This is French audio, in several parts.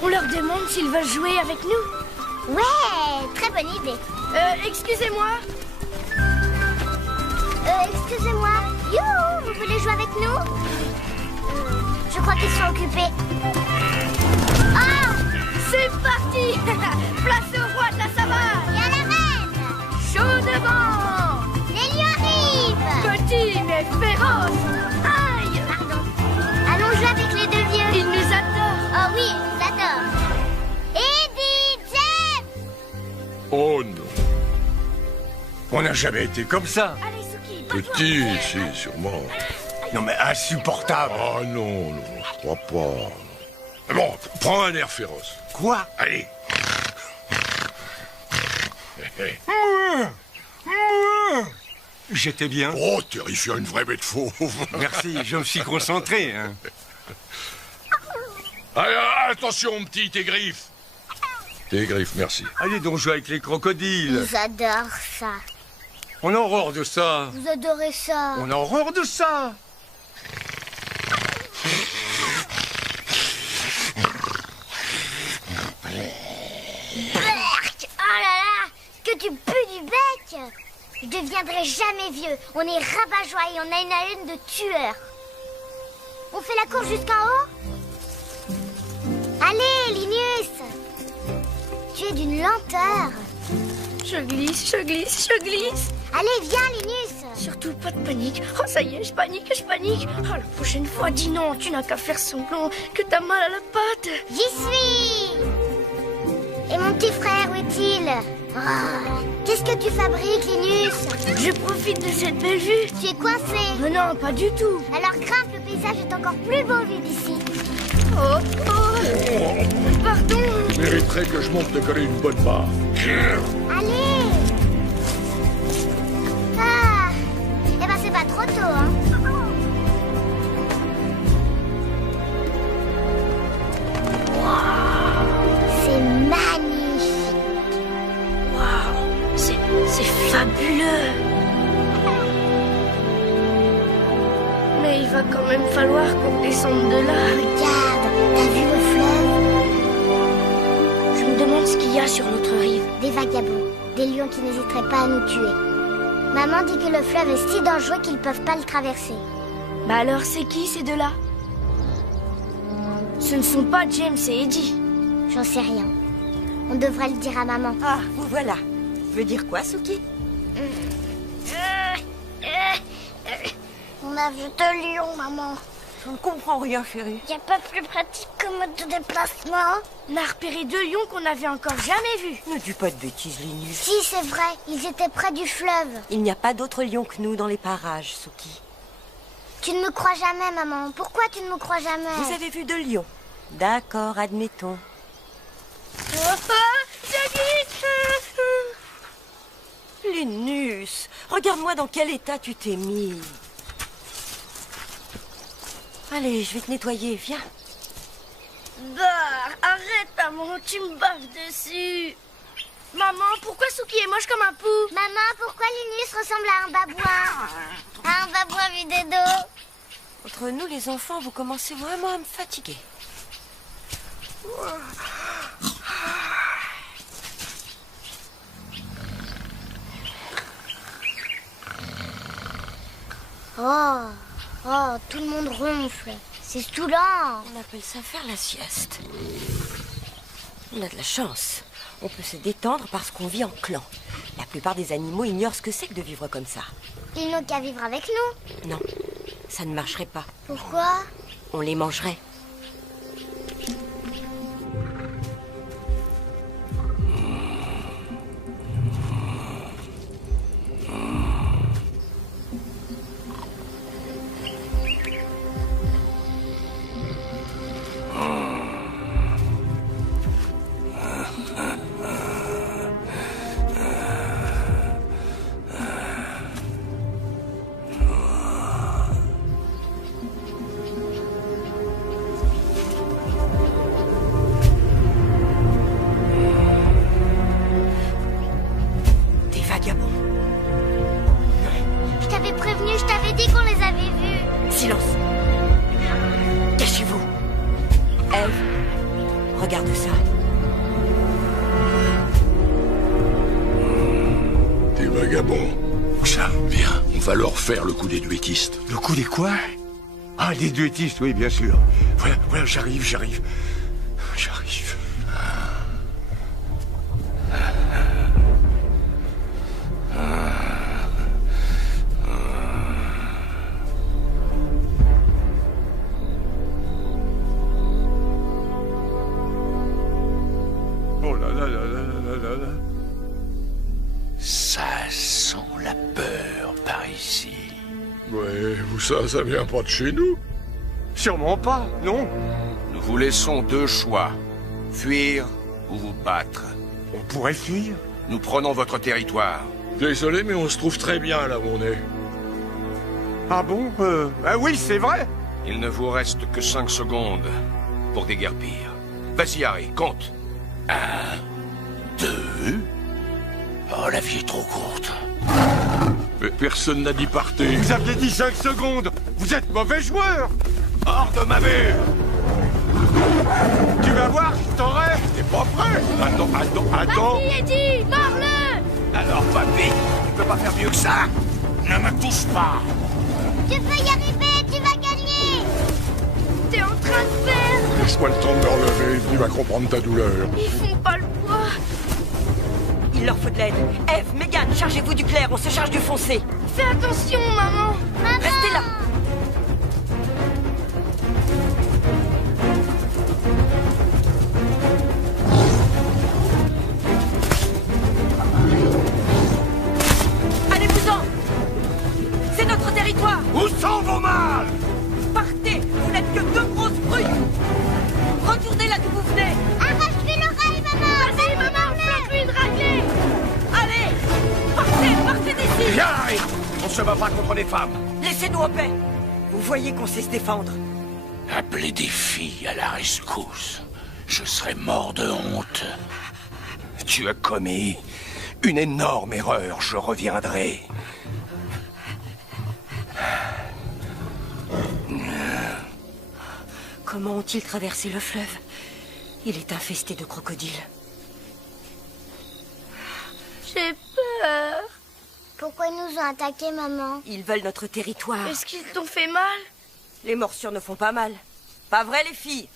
On leur demande s'ils veulent jouer avec nous. Ouais, très bonne idée. Excusez-moi. Excusez-moi. Youhou, vous voulez jouer avec nous? Je crois qu'ils sont occupés. Ah! C'est parti. Place au roi de la savane. Et à la reine. Chaud devant. Les lions arrivent. Petit mais féroce. Aïe. Pardon. Allons jouer avec les deux vieux. Ils nous adorent. Oh oui, ils nous adorent. Eddie, Jeff. Oh non. On n'a jamais été comme ça. Allez, Suki. Petit, si, sûrement. Non mais insupportable. Ah non, non, je crois pas. Bon, prends un air féroce. Quoi? Allez. J'étais bien. Oh, terrifiant, une vraie bête fauve. Merci, je me suis concentré. Hein. Allez, attention, petit, tes griffes. Tes griffes, merci. Allez donc jouer avec les crocodiles. Ils adorent ça. On a horreur de ça. Vous adorez ça. On a horreur de ça. Oh là là, que tu pues du bec. Je deviendrai jamais vieux. On est rabat-joie et on a une haleine de tueur. On fait la course jusqu'en haut? Allez, Linus. Tu es d'une lenteur. Je glisse, je glisse, je glisse. Allez, viens, Linus. Surtout pas de panique. Oh, ça y est, je panique, je panique. Oh, la prochaine fois, dis non, tu n'as qu'à faire semblant que t'as mal à la patte. J'y suis. Et mon petit frère, où est-il? Oh, qu'est-ce que tu fabriques, Linus? Je profite de cette belle vue. Tu es coincé. Mais non, pas du tout. Alors grimpe, le paysage est encore plus beau vu d'ici. Oh, pardon. Mériterait que je monte de coller une bonne barre. Allez. Ah, eh ben c'est pas trop tôt, hein. C'est magnifique. Waouh, c'est fabuleux. Mais il va quand même falloir qu'on descende de là. Regarde, t'as vu le fleuve? Je me demande ce qu'il y a sur l'autre rive. Des vagabonds, des lions qui n'hésiteraient pas à nous tuer. Maman dit que le fleuve est si dangereux qu'ils peuvent pas le traverser. Bah alors c'est qui ces deux-là? Ce ne sont pas James et Eddie. J'en sais rien. On devrait le dire à maman. Ah, vous voilà. Veut dire quoi, Suki? On a vu deux lions, maman. Je ne comprends rien, chérie. Y a pas plus pratique comme mode de déplacement? On a repéré deux lions qu'on n'avait encore jamais vus. Ne dis pas de bêtises, Linus. Si, c'est vrai. Ils étaient près du fleuve. Il n'y a pas d'autres lions que nous dans les parages, Suki. Tu ne me crois jamais, maman. Pourquoi tu ne me crois jamais? Vous avez vu deux lions? D'accord, admettons. Linus, regarde-moi dans quel état tu t'es mis. Allez, je vais te nettoyer, viens. Bah, arrête, maman, tu me baves dessus. Maman, pourquoi Suki est moche comme un pou? Maman, pourquoi Linus ressemble à un babouin? À un babouin vidé d'eau? Entre nous, les enfants, vous commencez vraiment à me fatiguer. Oh, tout le monde ronfle. C'est saoulant. On appelle ça faire la sieste. On a de la chance. On peut se détendre parce qu'on vit en clan. La plupart des animaux ignorent ce que c'est que de vivre comme ça. Ils n'ont qu'à vivre avec nous. Non, ça ne marcherait pas. Pourquoi? On les mangerait. prévenu, je t'avais dit qu'on les avait vus. Silence. Cachez-vous. Ève, regarde ça. Des vagabonds. Ça, bien. On va leur faire le coup des duettistes. Le coup des quoi? Ah, des duettistes, oui, bien sûr. Voilà, j'arrive. J'arrive. Oh là là là là là là là. Ça sent la peur par ici. Ouais, ça vient pas de chez nous. Sûrement pas, non? Nous vous laissons deux choix. Fuir ou vous battre. On pourrait fuir. Nous prenons votre territoire. Désolé, mais on se trouve très bien là où on est. Ah bon? Ah oui, c'est vrai. Il ne vous reste que 5 secondes pour déguerpir. Vas-y, Harry, compte. 1, 2... Oh, la vie est trop courte. Mais personne n'a dit partez. Vous aviez dit 5 secondes. Vous êtes mauvais joueur. Hors de ma vue! Tu vas voir, je t'aurai. T'es pas prêt? Attends. Eddie, mors-le! Alors, papy, tu peux pas faire mieux que ça? Ne me touche pas! Tu peux y arriver, tu vas gagner. T'es en train de perdre! Laisse-moi le temps de me relever, il va comprendre ta douleur. Ils font pas le poids! Il leur faut de l'aide. Ève, Mégane, chargez-vous du clair, on se charge du foncé. Fais attention, maman! Restez là. Allez-vous-en! C'est notre territoire! Où sont vos mâles? Partez! Vous n'êtes que deux grosses brutes! Retournez là d'où vous venez! Arrache-lui l'oreille, maman. Vas-y, maman, flanque-lui une raclée! Allez! Partez d'ici! Viens, Harry! On se bat pas contre les femmes. Laissez-nous en paix! Vous voyez qu'on sait se défendre. Appelez des filles à la rescousse. Je serais mort de honte. Tu as commis une énorme erreur. Je reviendrai. Comment ont-ils traversé le fleuve? Il est infesté de crocodiles. J'ai peur. Pourquoi ils nous ont attaqués, maman? Ils veulent notre territoire. Est-ce qu'ils t'ont fait mal? Les morsures ne font pas mal. Pas vrai, les filles?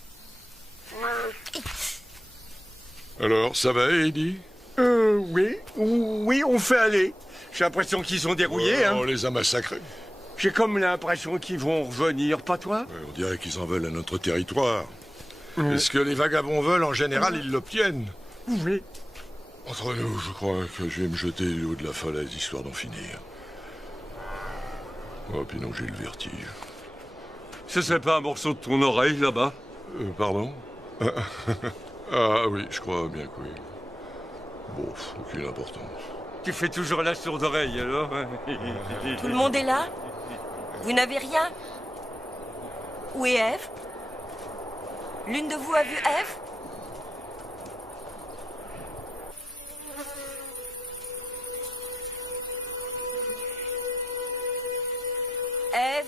Alors, ça va, Eddie? Oui, on fait aller. J'ai l'impression qu'ils sont dérouillés, hein. On les a massacrés. J'ai comme l'impression qu'ils vont revenir, pas toi? Ouais, on dirait qu'ils en veulent à notre territoire. Et ce que les vagabonds veulent, en général, ils l'obtiennent. Oui. Entre nous, je crois que je vais me jeter du haut de la falaise, histoire d'en finir. Oh, puis non, j'ai le vertige. Ce serait pas un morceau de ton oreille, là-bas? Pardon? Ah oui, je crois bien que oui. Bon, aucune importance. Tu fais toujours la sourde oreille, alors? Tout le monde est là? Vous n'avez rien? Où est Ève? L'une de vous a vu Ève? Ève?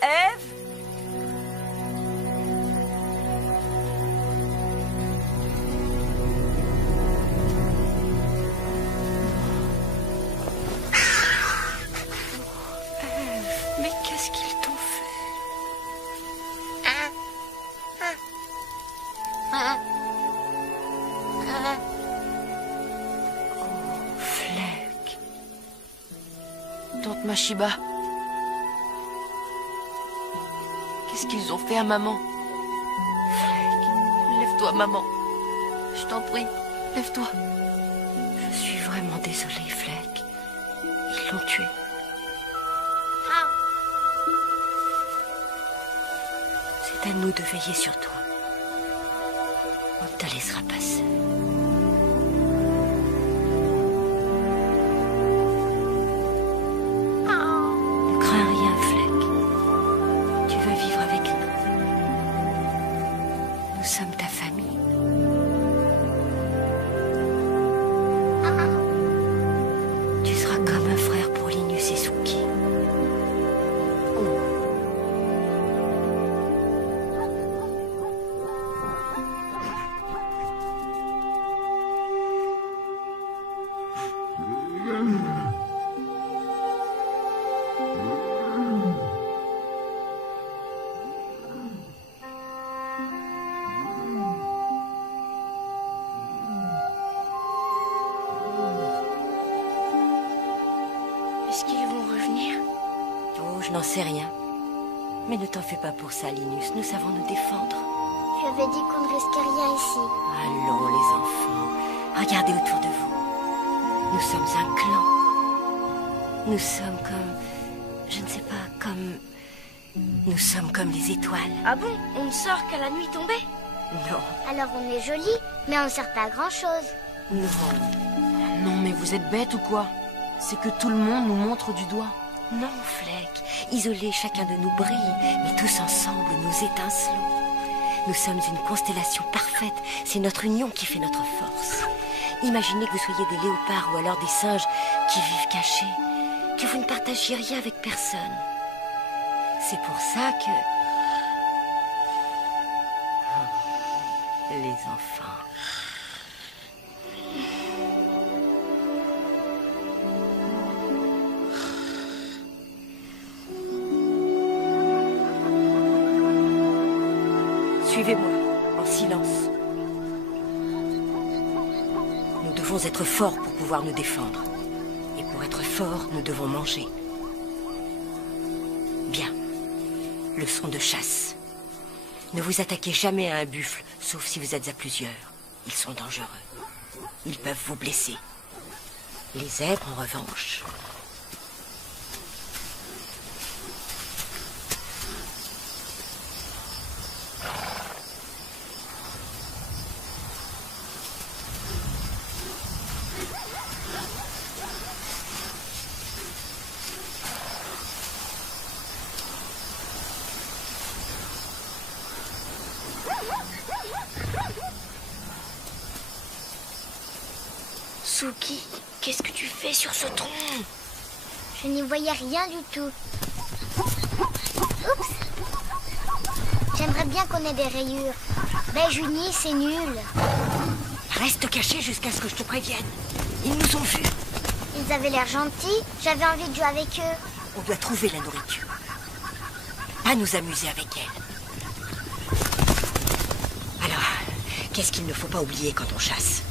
Ève? Mais qu'est-ce qu'ils t'ont fait? Oh, Fleck. Tante Mashiba. Qu'est-ce qu'ils ont fait à maman? Lève-toi, maman. Je t'en prie, lève-toi. Je suis vraiment désolée, Fleck. Ils l'ont tué. C'est à nous de veiller sur toi. On ne te laissera pas seul. Ne crains rien, Fleck. Tu vas vivre avec nous. Nous sommes ta famille. Tu seras comme un frère pour Linus et Swan. Est-ce qu'ils vont revenir? Oh, je n'en sais rien. Mais ne t'en fais pas pour ça, Linus. Nous savons nous défendre. Tu avais dit qu'on ne risquait rien ici. Allons, les enfants. Regardez autour de vous. Nous sommes un clan. Nous sommes comme... Je ne sais pas, comme... Nous sommes comme les étoiles. Ah bon? On ne sort qu'à la nuit tombée? Non, Alors on est jolis, mais on ne sert pas à grand-chose. non. Non, mais vous êtes bête ou quoi? C'est que tout le monde nous montre du doigt. Non, Fleck. Isolés, chacun de nous brille, mais tous ensemble, nous étincelons. Nous sommes une constellation parfaite. C'est notre union qui fait notre force. Imaginez que vous soyez des léopards ou alors des singes qui vivent cachés, que vous ne partagiez rien avec personne. C'est pour ça que... Oh, les enfants... Suivez-moi, en silence. Nous devons être forts pour pouvoir nous défendre. Et pour être forts, nous devons manger. Bien. Leçon de chasse. Ne vous attaquez jamais à un buffle, sauf si vous êtes à plusieurs. Ils sont dangereux. Ils peuvent vous blesser. Les zèbres, en revanche... Suki, qu'est-ce que tu fais sur ce tronc? Je n'y voyais rien du tout. Oups! J'aimerais bien qu'on ait des rayures. Beige uni, c'est nul. Reste caché jusqu'à ce que je te prévienne. Ils nous ont vus. Ils avaient l'air gentils. J'avais envie de jouer avec eux. On doit trouver la nourriture. Pas nous amuser avec elle. Alors, qu'est-ce qu'il ne faut pas oublier quand on chasse?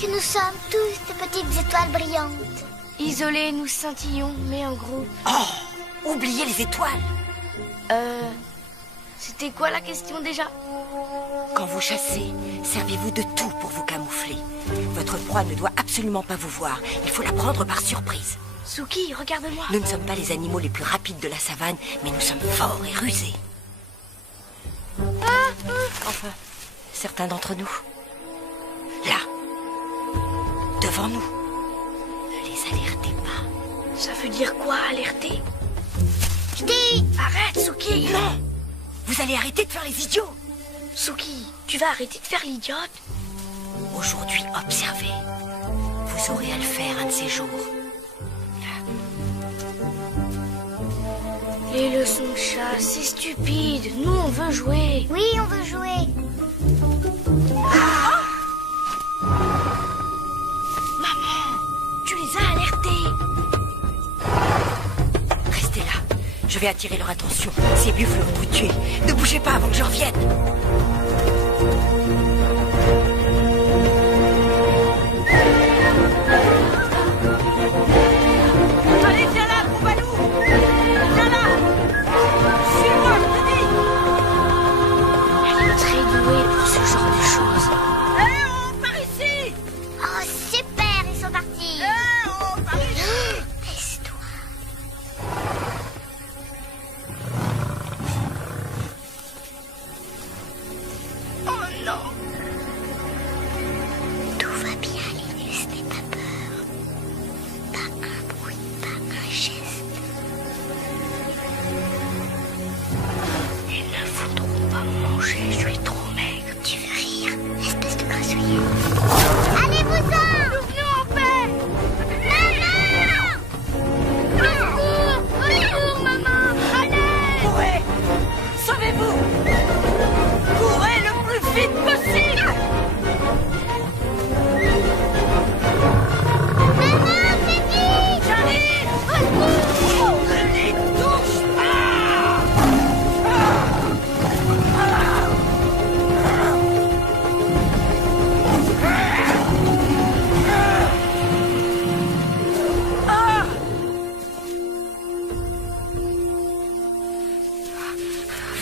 Que nous sommes tous de petites étoiles brillantes. Isolés, nous scintillons, mais en groupe. Oh! Oubliez les étoiles! C'était quoi la question déjà? Quand vous chassez, servez-vous de tout pour vous camoufler. Votre proie ne doit absolument pas vous voir. Il faut la prendre par surprise. Suki, regarde-moi. Nous ne sommes pas les animaux les plus rapides de la savane, mais nous sommes forts et rusés. Enfin, certains d'entre nous. Là. Devant nous. Ne les alertez pas. Ça veut dire quoi, alerter? Ch'ti! Arrête, Suki. Non! Vous allez arrêter de faire les idiots! Suki, tu vas arrêter de faire l'idiote? Aujourd'hui, observez. Vous aurez à le faire un de ces jours. Les leçons de chasse, c'est stupide. Nous, on veut jouer. Oui, on veut jouer. Tu les as alertés. Restez là. Je vais attirer leur attention. Ces buffles vont vous tuer. Ne bougez pas avant que je revienne. Allez, viens là, gros balou! Viens là! Suis-moi, je te dis! Elle est très douée pour ce genre de choses. Eh oh, par ici! Oh, super, ils sont partis. Eh oh, par ici! Laisse-toi. Oh non,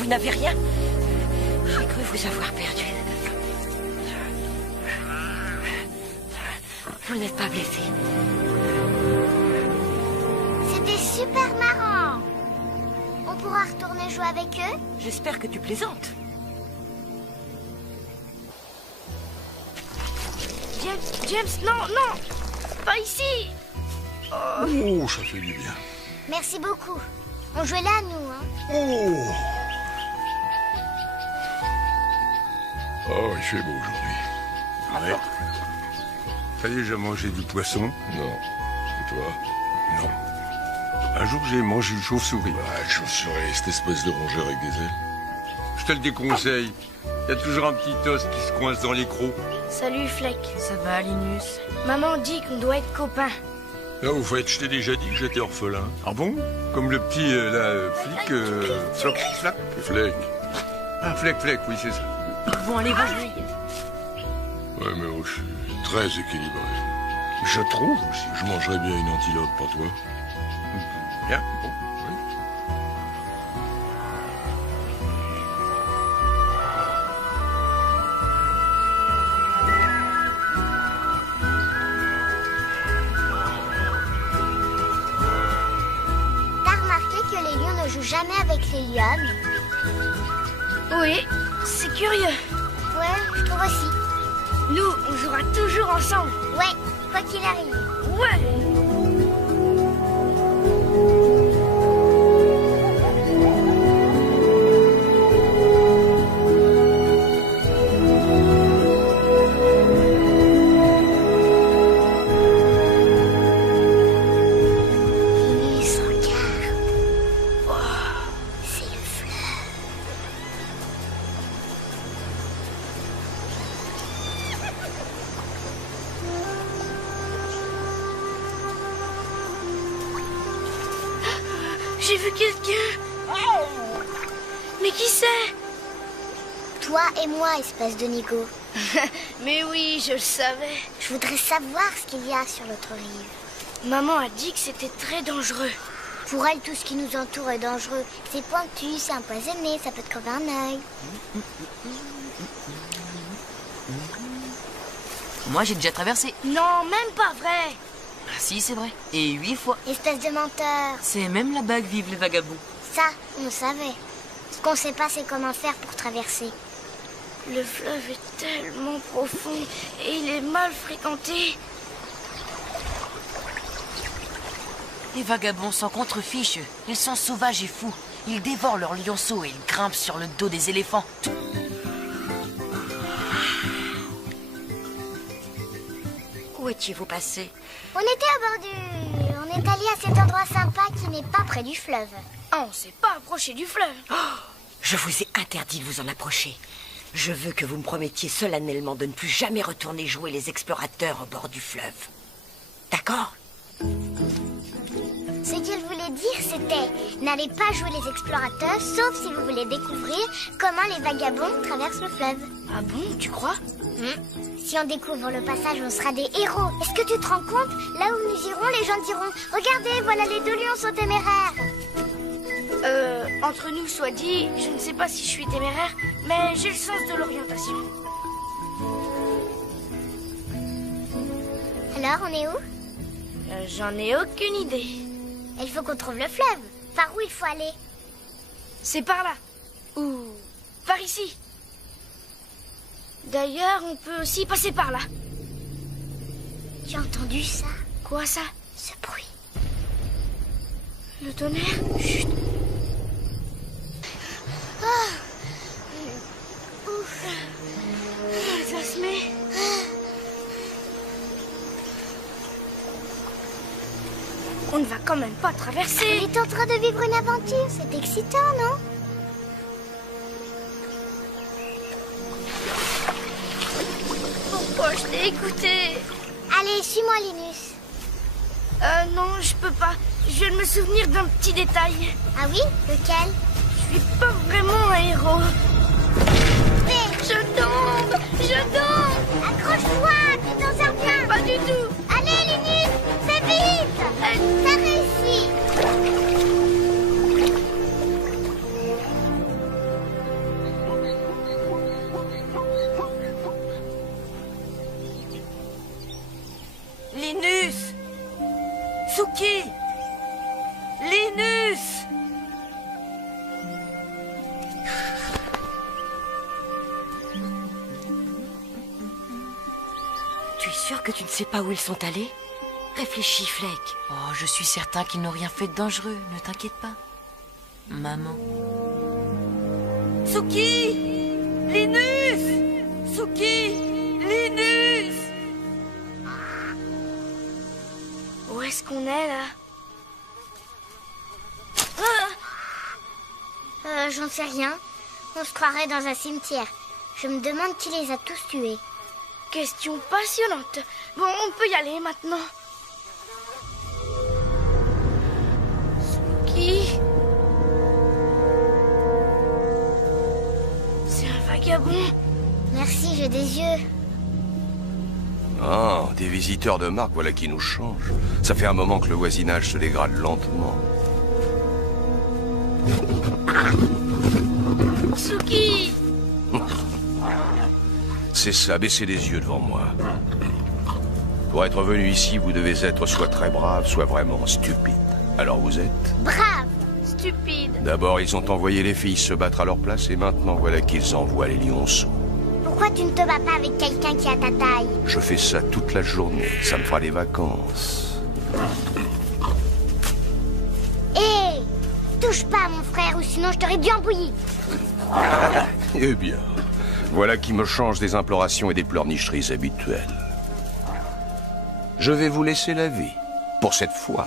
Vous n'avez rien? J'ai cru vous avoir perdu. Vous n'êtes pas blessé. C'était super marrant. On pourra retourner jouer avec eux? J'espère que tu plaisantes. James, non! Pas ici! Oh, ça fait du bien. Merci beaucoup. On jouait là, nous, hein. Oh! Oh, il fait beau aujourd'hui. Ouais. Ça y est, j'ai mangé du poisson. Non. Et toi? Non. Un jour, j'ai mangé une chauve-souris. Ah, chauve-souris, cette espèce de rongeur avec des ailes. Je te le déconseille. Il y a toujours un petit os qui se coince dans les crocs. Salut, Fleck. Ça va, Linus? Maman dit qu'on doit être copains. Ah, au fait, je t'ai déjà dit que j'étais orphelin. Ah bon? Comme le petit, flic, Floc, Flac. Fleck. Ah, Fleck, oui, c'est ça. Bon, allez, va jouer. Ouais, mais oh, je suis très équilibré. Je trouve aussi. Je mangerais bien une antilope, pas toi? Bien, bon. Oui. T'as remarqué que les lions ne jouent jamais avec les lionnes? Oui, c'est curieux. Ouais, je trouve aussi. Nous, on jouera toujours ensemble. Ouais, quoi qu'il arrive. Ouais! Linus, regarde. C'est le fleuve. J'ai vu quelqu'un. Mais qui c'est? Toi et moi, espèce de nigo. Mais oui, je le savais. Je voudrais savoir ce qu'il y a sur l'autre rive. Maman a dit que c'était très dangereux. Pour elle, tout ce qui nous entoure est dangereux. C'est pointu, c'est empoisonné, ça peut te crever un œil. Moi, j'ai déjà traversé. Non, même pas vrai. Ah si, c'est vrai. Et 8 fois. Espèce de menteur. C'est même là-bas que vivent les vagabonds. Ça, on le savait. Ce qu'on sait pas, c'est comment faire pour traverser. Le fleuve est tellement profond et il est mal fréquenté. Les vagabonds s'en contrefichent. Ils sont sauvages et fous. Ils dévorent leurs lionceaux et ils grimpent sur le dos des éléphants. Où étiez-vous passé? On était à bord du... On est allé à cet endroit sympa qui n'est pas près du fleuve. Ah, on s'est pas approché du fleuve. Je vous ai interdit de vous en approcher. Je veux que vous me promettiez solennellement de ne plus jamais retourner jouer les explorateurs au bord du fleuve. D'accord? Ce qu'il voulait dire, c'était n'allez pas jouer les explorateurs, sauf si vous voulez découvrir comment les vagabonds traversent le fleuve. Ah bon, tu crois? Si on découvre le passage, on sera des héros. Est-ce que tu te rends compte? Là où nous irons, les gens diront regardez, voilà les 2 lions sont téméraires. Entre nous soit dit, je ne sais pas si je suis téméraire, mais j'ai le sens de l'orientation. Alors, on est où? J'en ai aucune idée. Il faut qu'on trouve le fleuve. Par où il faut aller? C'est par là. Ou par ici. D'ailleurs, on peut aussi passer par là. Tu as entendu ça? Quoi ça? Ce bruit. Le tonnerre? Chut. Ouf. Ça se met. On ne va quand même pas traverser. Il est en train de vivre une aventure. C'est excitant, non? Pourquoi je t'ai écouté? Allez, suis-moi, Linus. Non, je peux pas. Je viens de me souvenir d'un petit détail. Ah oui? Lequel? Je suis pas vraiment un héros. Fais. Je tombe! Je tombe! Accroche-toi, tu t'en sors bien. Pas du tout! Allez, Linus, fais vite. T'as réussi. Linus! Tu es sûr que tu ne sais pas où ils sont allés? Réfléchis, Fleck. Oh, je suis certain qu'ils n'ont rien fait de dangereux, ne t'inquiète pas. Maman. Suki! Linus! Suki! Linus! Où est-ce qu'on est, là? J'en sais rien. On se croirait dans un cimetière. Je me demande qui les a tous tués. Question passionnante. Bon, on peut y aller maintenant. Suki? C'est un vagabond. Merci, j'ai des yeux. Ah, des visiteurs de marque, voilà qui nous changent. Ça fait un moment que le voisinage se dégrade lentement. Suki! C'est ça, baissez les yeux devant moi. Pour être venu ici, vous devez être soit très brave, soit vraiment stupide. Alors vous êtes? Brave! Stupide. D'abord, ils ont envoyé les filles se battre à leur place, et maintenant, voilà qu'ils envoient les lionceaux. Pourquoi tu ne te bats pas avec quelqu'un qui a ta taille? Je fais ça toute la journée, ça me fera des vacances. Hé! Touche pas à mon frère, ou sinon je t'aurais bien bouilli. Eh bien, voilà qui me change des implorations et des pleurnicheries habituelles. Je vais vous laisser la vie, pour cette fois.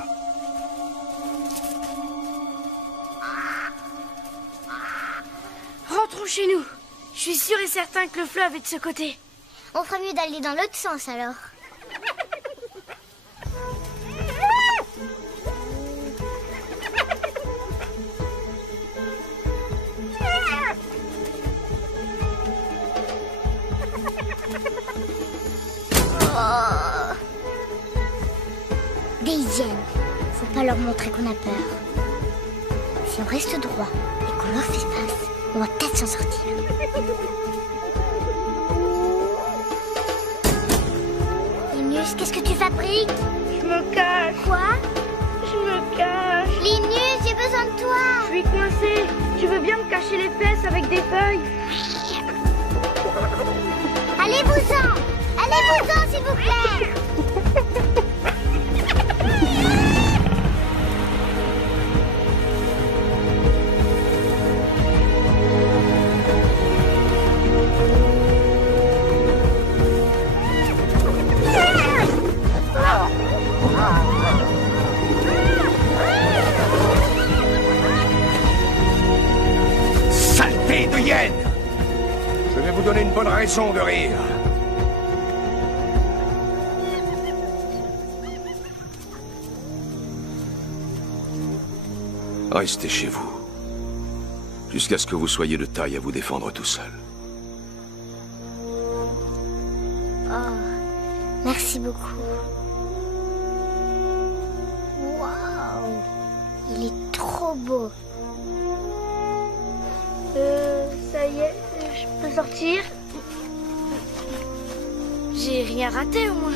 Rentrons chez nous. Je suis sûr et certain que le fleuve est de ce côté. On ferait mieux d'aller dans l'autre sens alors. Des hyènes. Faut pas leur montrer qu'on a peur. Si on reste droit et qu'on leur fait face, on va peut-être s'en sortir. Linus, qu'est-ce que tu fabriques? Je me cache. Quoi? Je me cache. Linus, j'ai besoin de toi. Je suis coincée. Tu veux bien me cacher les fesses avec des feuilles? Allez-vous-en! Allez-vous-en, s'il vous plaît! Saleté de hyène! Je vais vous donner une bonne raison de rire. Restez chez vous. Jusqu'à ce que vous soyez de taille à vous défendre tout seul. Oh, merci beaucoup. Waouh! Il est trop beau. Ça y est, je peux sortir? J'ai rien raté au moins.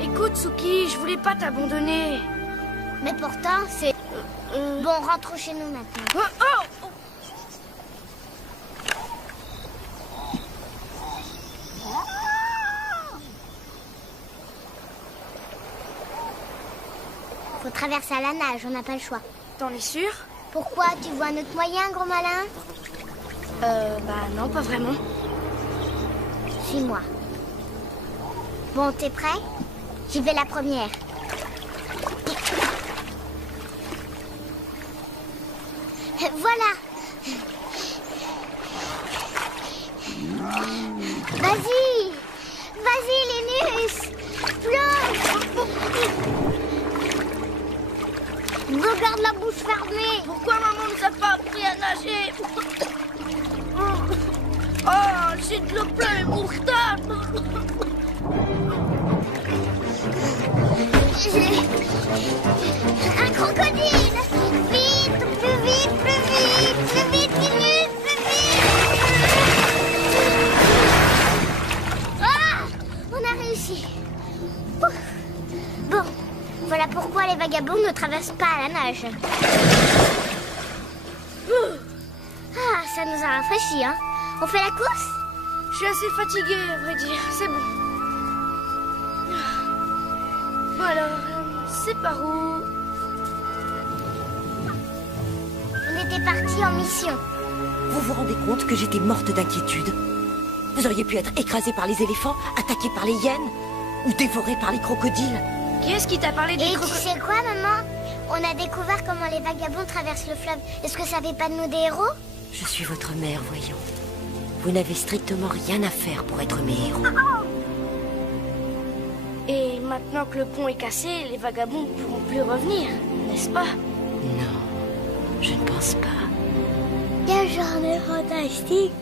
Écoute, Suki, je voulais pas t'abandonner. Mais pourtant, c'est... Bon, rentrons chez nous maintenant. Oh, oh! Faut traverser à la nage, on n'a pas le choix. T'en es sûr? Pourquoi? Tu vois un autre moyen, gros malin? Bah non, pas vraiment. Suis-moi. Bon, t'es prêt? J'y vais la première. Voilà. Vas-y. Vas-y, Linus. Plonge. Regarde la bouche fermée. Pourquoi maman nous a pas appris à nager? Oh, j'ai de l'eau plein les moustaches. Un crocodile! Vite, plus vite, plus vite! Plus vite, Minus, plus vite! Ah! On a réussi. Ouf. Bon, voilà pourquoi les vagabonds ne traversent pas à la nage. Ah, ça nous a rafraîchis, hein? On fait la course? Je suis assez fatiguée, à vrai dire. C'est bon. Bon alors, c'est par où? On était partis en mission. Vous vous rendez compte que j'étais morte d'inquiétude? Vous auriez pu être écrasé par les éléphants, attaqué par les hyènes, ou dévoré par les crocodiles. Qui est-ce qui t'a parlé des Et tu crocodiles? sais quoi, maman? On a découvert comment les vagabonds traversent le fleuve. Est-ce que ça fait pas de nous des héros? Je suis votre mère, voyons. Vous n'avez strictement rien à faire pour être mes héros. Et maintenant que le pont est cassé, les vagabonds ne pourront plus revenir, n'est-ce pas? Non, je ne pense pas. Quelle journée fantastique!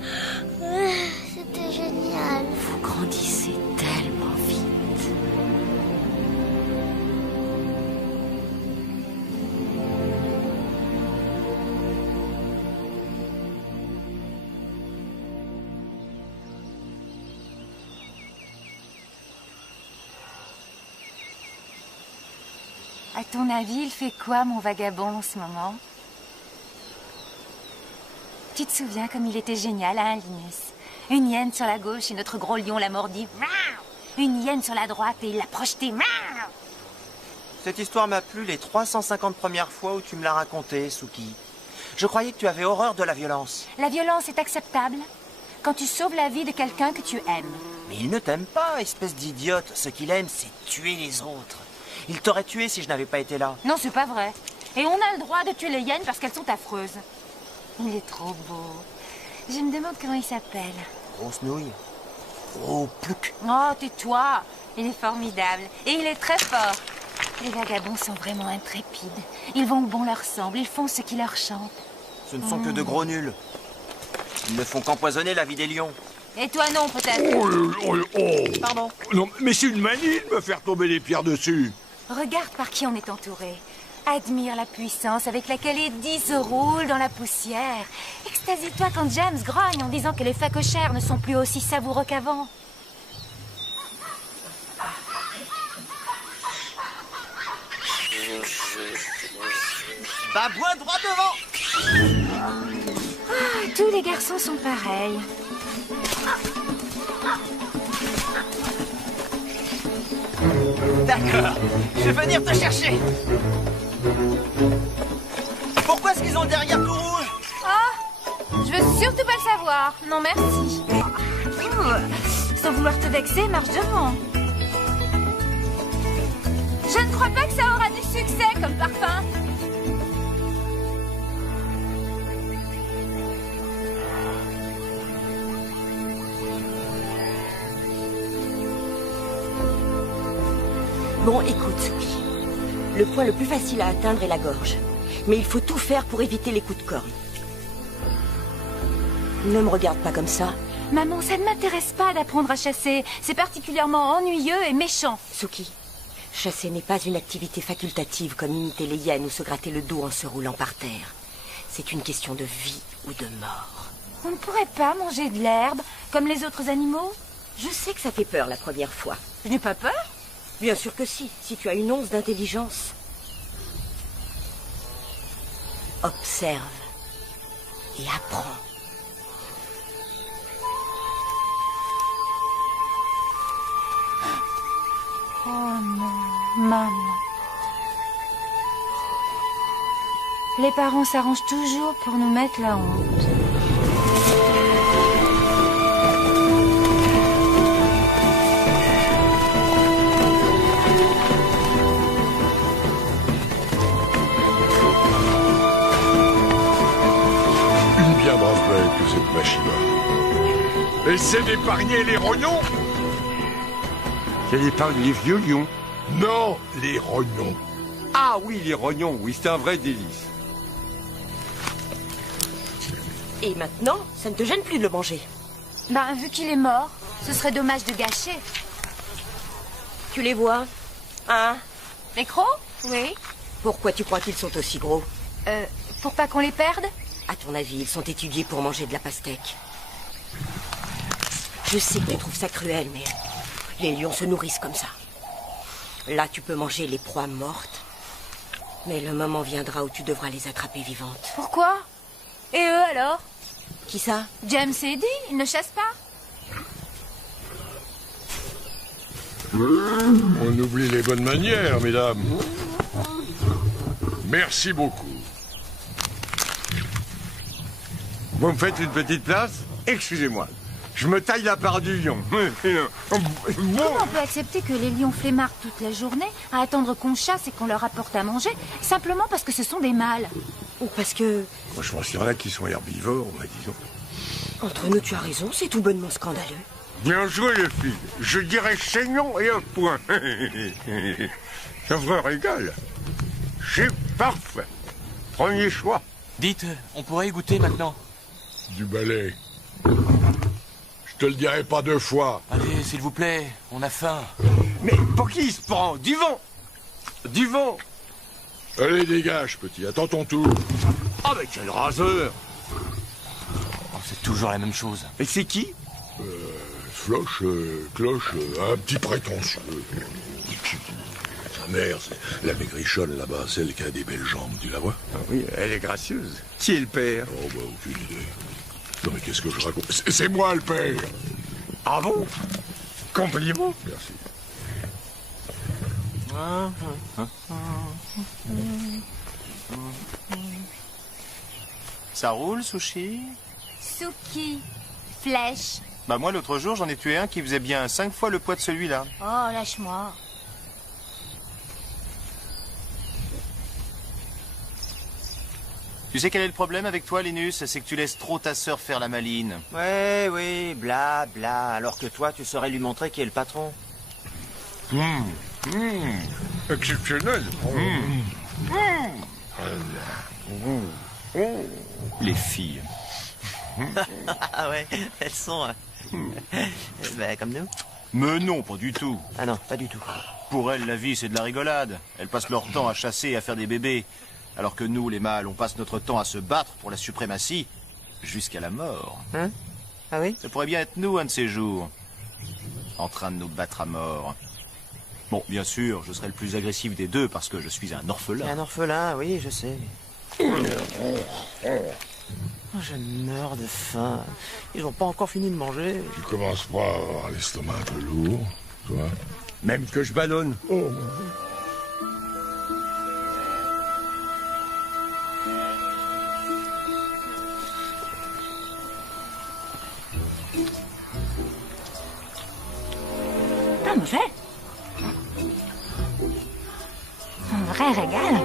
C'était génial. Vous grandissez tellement vite. À ton avis, il fait quoi, mon vagabond, en ce moment? Tu te souviens comme il était génial, hein, Linus? Une hyène sur la gauche et notre gros lion l'a mordi. Une hyène sur la droite et il l'a projeté. Cette histoire m'a plu les 350 premières fois où tu me l'as racontée, Suki. Je croyais que tu avais horreur de la violence. La violence est acceptable quand tu sauves la vie de quelqu'un que tu aimes. Mais il ne t'aime pas, espèce d'idiote. Ce qu'il aime, c'est tuer les autres. Il t'aurait tué si je n'avais pas été là. Non, c'est pas vrai. Et on a le droit de tuer les hyènes parce qu'elles sont affreuses. Il est trop beau. Je me demande comment il s'appelle. Grosse nouille. Gros plouc. Oh, tais-toi. Il est formidable. Et il est très fort. Les vagabonds sont vraiment intrépides. Ils vont où bon leur semble. Ils font ce qui leur chante. Ce ne sont que de gros nuls. Ils ne font qu'empoisonner la vie des lions. Et toi non, peut-être. Oh. Pardon. Non, mais c'est une manie de me faire tomber des pierres dessus. Regarde par qui on est entouré. Admire la puissance avec laquelle les 10 roulent dans la poussière. Extasie-toi quand James grogne en disant que les phacochères ne sont plus aussi savoureux qu'avant. Babouin droit devant. Ah, tous les garçons sont pareils. D'accord, je vais venir te chercher. Pourquoi est-ce qu'ils ont le derrière tout rouge? Oh, je veux surtout pas le savoir. Non, merci. Sans vouloir te vexer, marche devant. Je ne crois pas que ça aura du succès comme parfum. Bon, écoute, Suki. Le point le plus facile à atteindre est la gorge. Mais il faut tout faire pour éviter les coups de corne. Ne me regarde pas comme ça. Maman, ça ne m'intéresse pas d'apprendre à chasser. C'est particulièrement ennuyeux et méchant. Suki, chasser n'est pas une activité facultative comme imiter les hyènes ou se gratter le dos en se roulant par terre. C'est une question de vie ou de mort. On ne pourrait pas manger de l'herbe comme les autres animaux? Je sais que ça fait peur la première fois. Je n'ai pas peur. Bien sûr que si tu as une once d'intelligence. Observe et apprends. Oh non, maman. Les parents s'arrangent toujours pour nous mettre la honte. Bien brave bête que cette Machima. Essaie d'épargner les rognons. Qu'elle épargne les vieux lions. Non, les rognons. Ah oui, les rognons, oui, c'est un vrai délice. Et maintenant, ça ne te gêne plus de le manger. Ben, vu qu'il est mort, ce serait dommage de gâcher. Tu les vois? Hein? Les crocs? Oui. Pourquoi tu crois qu'ils sont aussi gros? Pour pas qu'on les perde? À ton avis, ils sont étudiés pour manger de la pastèque. Je sais que tu trouves ça cruel, mais les lions se nourrissent comme ça. Là, tu peux manger les proies mortes. Mais le moment viendra où tu devras les attraper vivantes. Pourquoi? Et eux alors? Qui ça? James et Eddie, ils ne chassent pas? On oublie les bonnes manières, mesdames. Merci beaucoup. Vous me faites une petite place? Excusez-moi. Je me taille la part du lion. Comment on peut accepter que les lions flemmards toute la journée à attendre qu'on chasse et qu'on leur apporte à manger simplement parce que ce sont des mâles? Ou parce que... Moi, je pense qu'il y en a qui sont herbivores, disons. Entre nous, tu as raison, c'est tout bonnement scandaleux. Bien joué, les filles. Je dirais saignant et un point. Ça vous régale. C'est parfait. Premier choix. Dites, on pourrait y goûter maintenant. Du balai. Je te le dirai pas 2 fois. Allez, s'il vous plaît, on a faim. Mais pour qui il se prend? Du vent. Du vent. Allez, dégage, petit. Attends ton tour. Ah, mais quel raseur. Oh, c'est toujours la même chose. Et c'est qui? Floche, cloche, un petit prétentieux. Sa mère, c'est la maigrichonne là-bas, celle qui a des belles jambes, tu la vois? Ah oui, elle est gracieuse. Qui est le père? Oh, bah, aucune idée. Non, mais qu'est-ce que je raconte? C'est moi le père! Ah bon? Compliment. Merci. Ça roule, Sushi? Suki. Flèche. Bah moi, l'autre jour, j'en ai tué un qui faisait bien 5 fois le poids de celui-là. Oh, lâche-moi. Tu sais quel est le problème avec toi, Linus? C'est que tu laisses trop ta sœur faire la maline. Ouais, oui, bla, bla. Alors que toi, tu saurais lui montrer qui est le patron. Exceptionnel. Les filles. Ah ouais, elles sont... ben, comme nous. Mais non, pas du tout. Ah non, pas du tout. Pour elles, la vie, c'est de la rigolade. Elles passent leur temps à chasser et à faire des bébés. Alors que nous, les mâles, on passe notre temps à se battre pour la suprématie jusqu'à la mort. Hein? Ah oui? Ça pourrait bien être nous, un de ces jours. En train de nous battre à mort. Bon, bien sûr, je serai le plus agressif des deux parce que je suis un orphelin. Un orphelin, oui, je sais. Oh, je meurs de faim. Ils ont pas encore fini de manger. Tu commences pas à avoir l'estomac un peu lourd, toi? Même que je ballonne. Oh. Pas mauvais. Un vrai régal.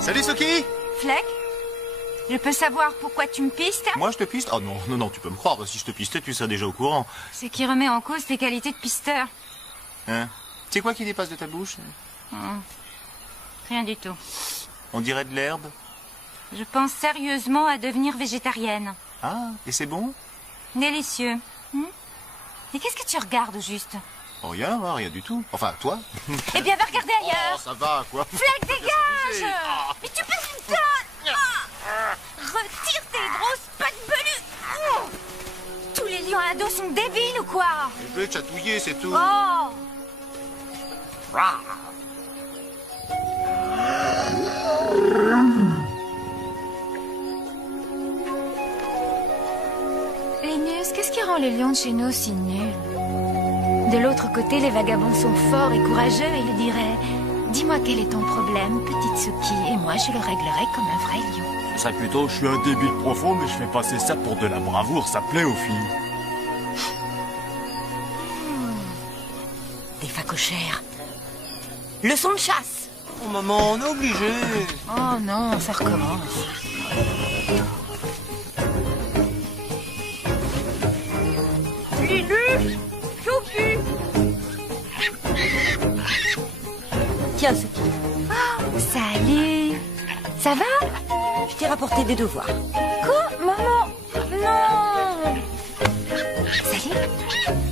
Salut, Suki! Fleck, je peux savoir pourquoi tu me pistes? Moi, je te piste? Oh non, non, non, tu peux me croire. Si je te pistais, tu serais déjà au courant. C'est qui remet en cause tes qualités de pisteur. Hein? C'est quoi qui dépasse de ta bouche? Rien du tout. On dirait de l'herbe. Je pense sérieusement à devenir végétarienne. Ah, et c'est bon? Délicieux. Et qu'est-ce que tu regardes au juste? Oh, rien, hein, rien du tout. Enfin, toi? Eh bien, va regarder ailleurs. Oh, ça va, quoi. Fleck, dégage! Mais tu peux une tonne! Retire tes grosses pattes velues! Tous les lions à dos sont débiles ou quoi? Je vais te chatouiller, c'est tout. Oh! Linus, qu'est-ce qui rend les lions de chez nous si nuls? De l'autre côté, les vagabonds sont forts et courageux et ils diraient « Dis-moi quel est ton problème, petite Suki, et moi je le réglerai comme un vrai lion. » Ce serait plutôt « Je suis un débile profond, mais je fais passer ça pour de la bravoure, ça plaît aux filles. » Des phacochères. Leçon de chasse. Oh maman, on est obligé. Oh non, ça recommence. Linus! Suki! Tiens, Suki. Ah, Salut. Ça va? Je t'ai rapporté des devoirs. Quoi? Maman? Non. Salut.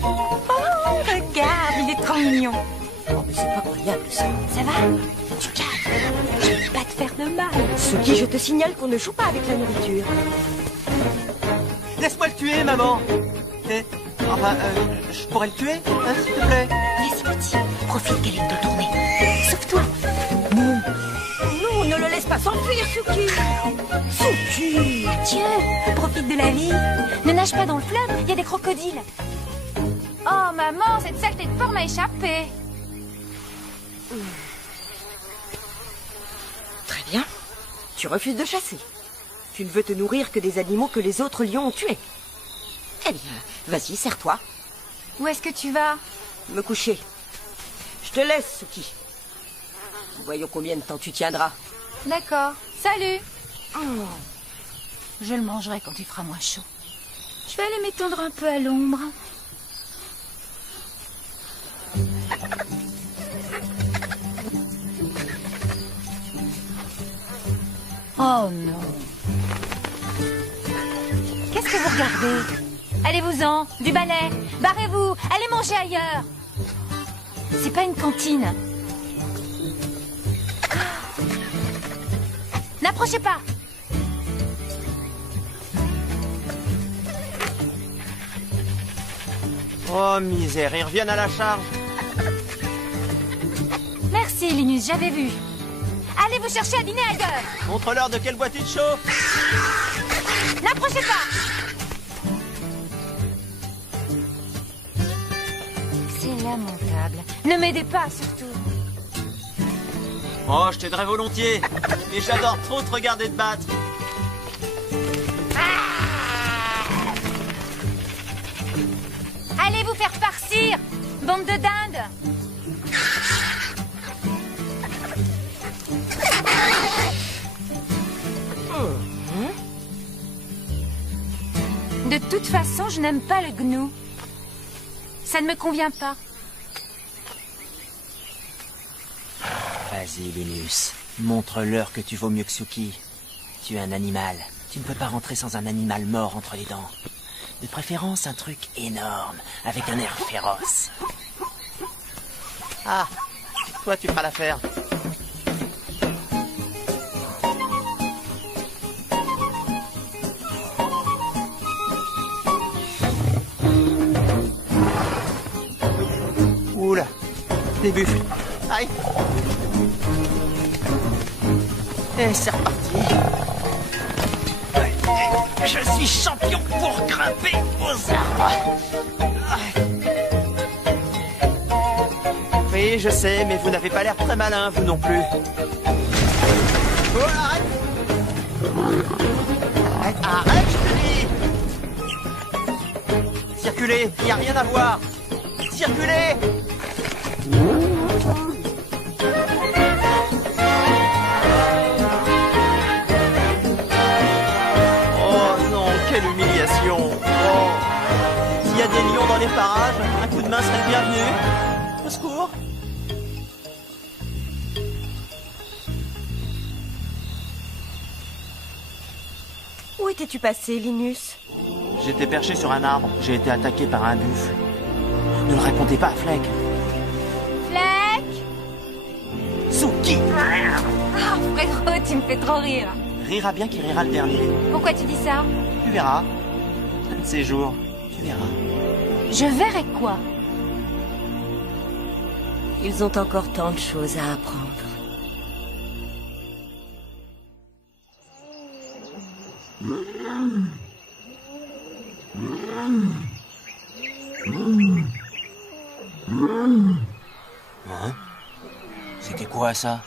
Oh, regarde, il est trop mignon. Oh, mais c'est pas croyable, ça. Ça va? Tu calmes. Je vais pas te faire de mal. Suki, je te signale qu'on ne joue pas avec la nourriture. Laisse-moi le tuer, maman. Enfin, je pourrais le tuer, hein, s'il te plaît. Laisse petit. Profite qu'elle est détournée. Sauve-toi. Non. Non, ne le laisse pas s'enfuir, Suki. Suki. Tiens, profite de la vie. Ne nage pas dans le fleuve, il y a des crocodiles. Oh, maman, cette saleté de porc m'a échappé. Très bien. Tu refuses de chasser. Tu ne veux te nourrir que des animaux que les autres lions ont tués. Eh bien, vas-y, serre-toi. Où est-ce que tu vas? Me coucher. Je te laisse, Suki. Voyons combien de temps tu tiendras. D'accord. Salut. Je le mangerai quand il fera moins chaud. Je vais aller m'étendre un peu à l'ombre. Oh non. Qu'est-ce que vous regardez? Allez-vous-en, du balai. Barrez-vous, allez manger ailleurs. C'est pas une cantine. N'approchez pas. Oh, misère, ils reviennent à la charge. Merci, Linus, j'avais vu. Allez vous chercher à dîner ailleurs. Montre-leur de quelle boîte il chauffe. N'approchez pas. C'est lamentable. Ne m'aidez pas, surtout. Oh, je t'aiderais volontiers. Mais j'adore trop te regarder te battre. Allez vous faire farcir, bande de dindes. De toute façon, je n'aime pas le gnou. Ça ne me convient pas. Vas-y, Linus. Montre-leur que tu vaux mieux que Suki. Tu es un animal. Tu ne peux pas rentrer sans un animal mort entre les dents. De préférence, un truc énorme, avec un air féroce. Ah, toi, tu feras l'affaire. Oula, des buffles. Aïe. Et c'est reparti. Je suis champion pour grimper aux arbres. Oui, je sais, mais vous n'avez pas l'air très malin, vous non plus. Oh, arrête. Arrête, je te dis. Circulez, il n'y a rien à voir. Circulez. Quelle humiliation! Oh. S'il y a des lions dans les parages, un coup de main serait le bienvenu. Au secours! Où étais-tu passé, Linus? J'étais perché sur un arbre. J'ai été attaqué par un buffle. Ne le racontez pas à Fleck. Fleck! Suki! Ah, frérot, tu me fais trop rire. Rira bien qui rira le dernier. Pourquoi tu dis ça? Tu verras. Un de ces jours, tu verras. Je verrai quoi? Ils ont encore tant de choses à apprendre. Hein? C'était quoi ça?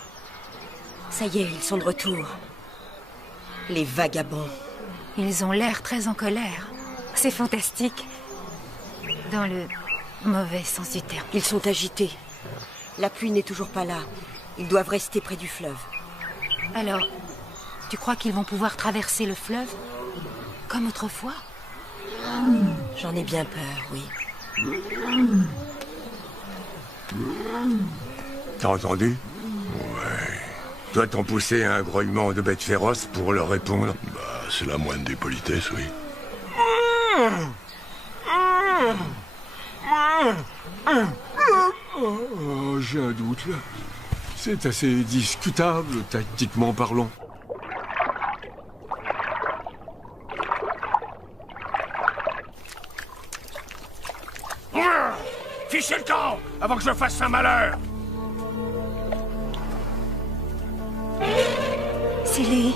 Ça y est, ils sont de retour. Les vagabonds. Ils ont l'air très en colère. C'est fantastique. Dans le mauvais sens du terme. Ils sont agités. La pluie n'est toujours pas là. Ils doivent rester près du fleuve. Alors, tu crois qu'ils vont pouvoir traverser le fleuve? Comme autrefois? J'en ai bien peur, oui. T'as entendu? Ouais. Doit-on pousser un grognement de bête féroce pour leur répondre? Bah, c'est la moindre des politesses, oui. Oh, j'ai un doute, là. C'est assez discutable, tactiquement parlant. Fichez le camp avant que je fasse un malheur. C'est lui.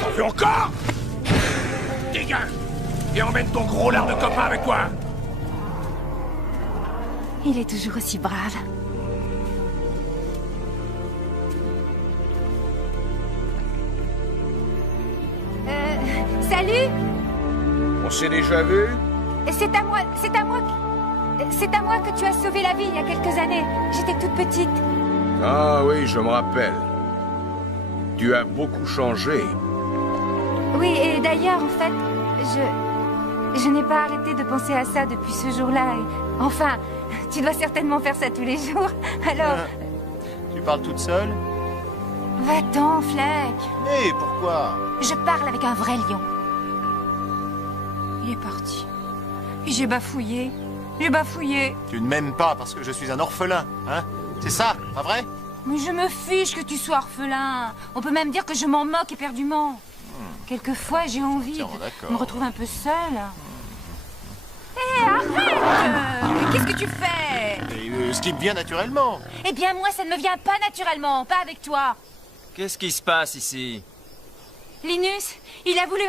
T'en fais encore? Dégage. Et emmène ton gros lard de copain avec toi. Il est toujours aussi brave. Salut! On s'est déjà vu? C'est à moi que tu as sauvé la vie il y a quelques années. J'étais toute petite. Ah oui, je me rappelle. Tu as beaucoup changé. Oui, et d'ailleurs, en fait, je n'ai pas arrêté de penser à ça depuis ce jour-là. Enfin, tu dois certainement faire ça tous les jours. Alors... Tu parles toute seule? Va-t'en, Fleck. Mais pourquoi? Je parle avec un vrai lion. Il est parti. Puis j'ai bafouillé. Tu ne m'aimes pas parce que je suis un orphelin, hein? C'est ça, pas vrai? Mais je me fiche que tu sois orphelin. On peut même dire que je m'en moque éperdument. Quelquefois, j'ai envie de me retrouver un peu seule. Hé, arrête! Qu'est-ce que tu fais? Ce qui me vient naturellement. Eh bien, moi, ça ne me vient pas naturellement, pas avec toi. Qu'est-ce qui se passe ici? Linus, il a voulu...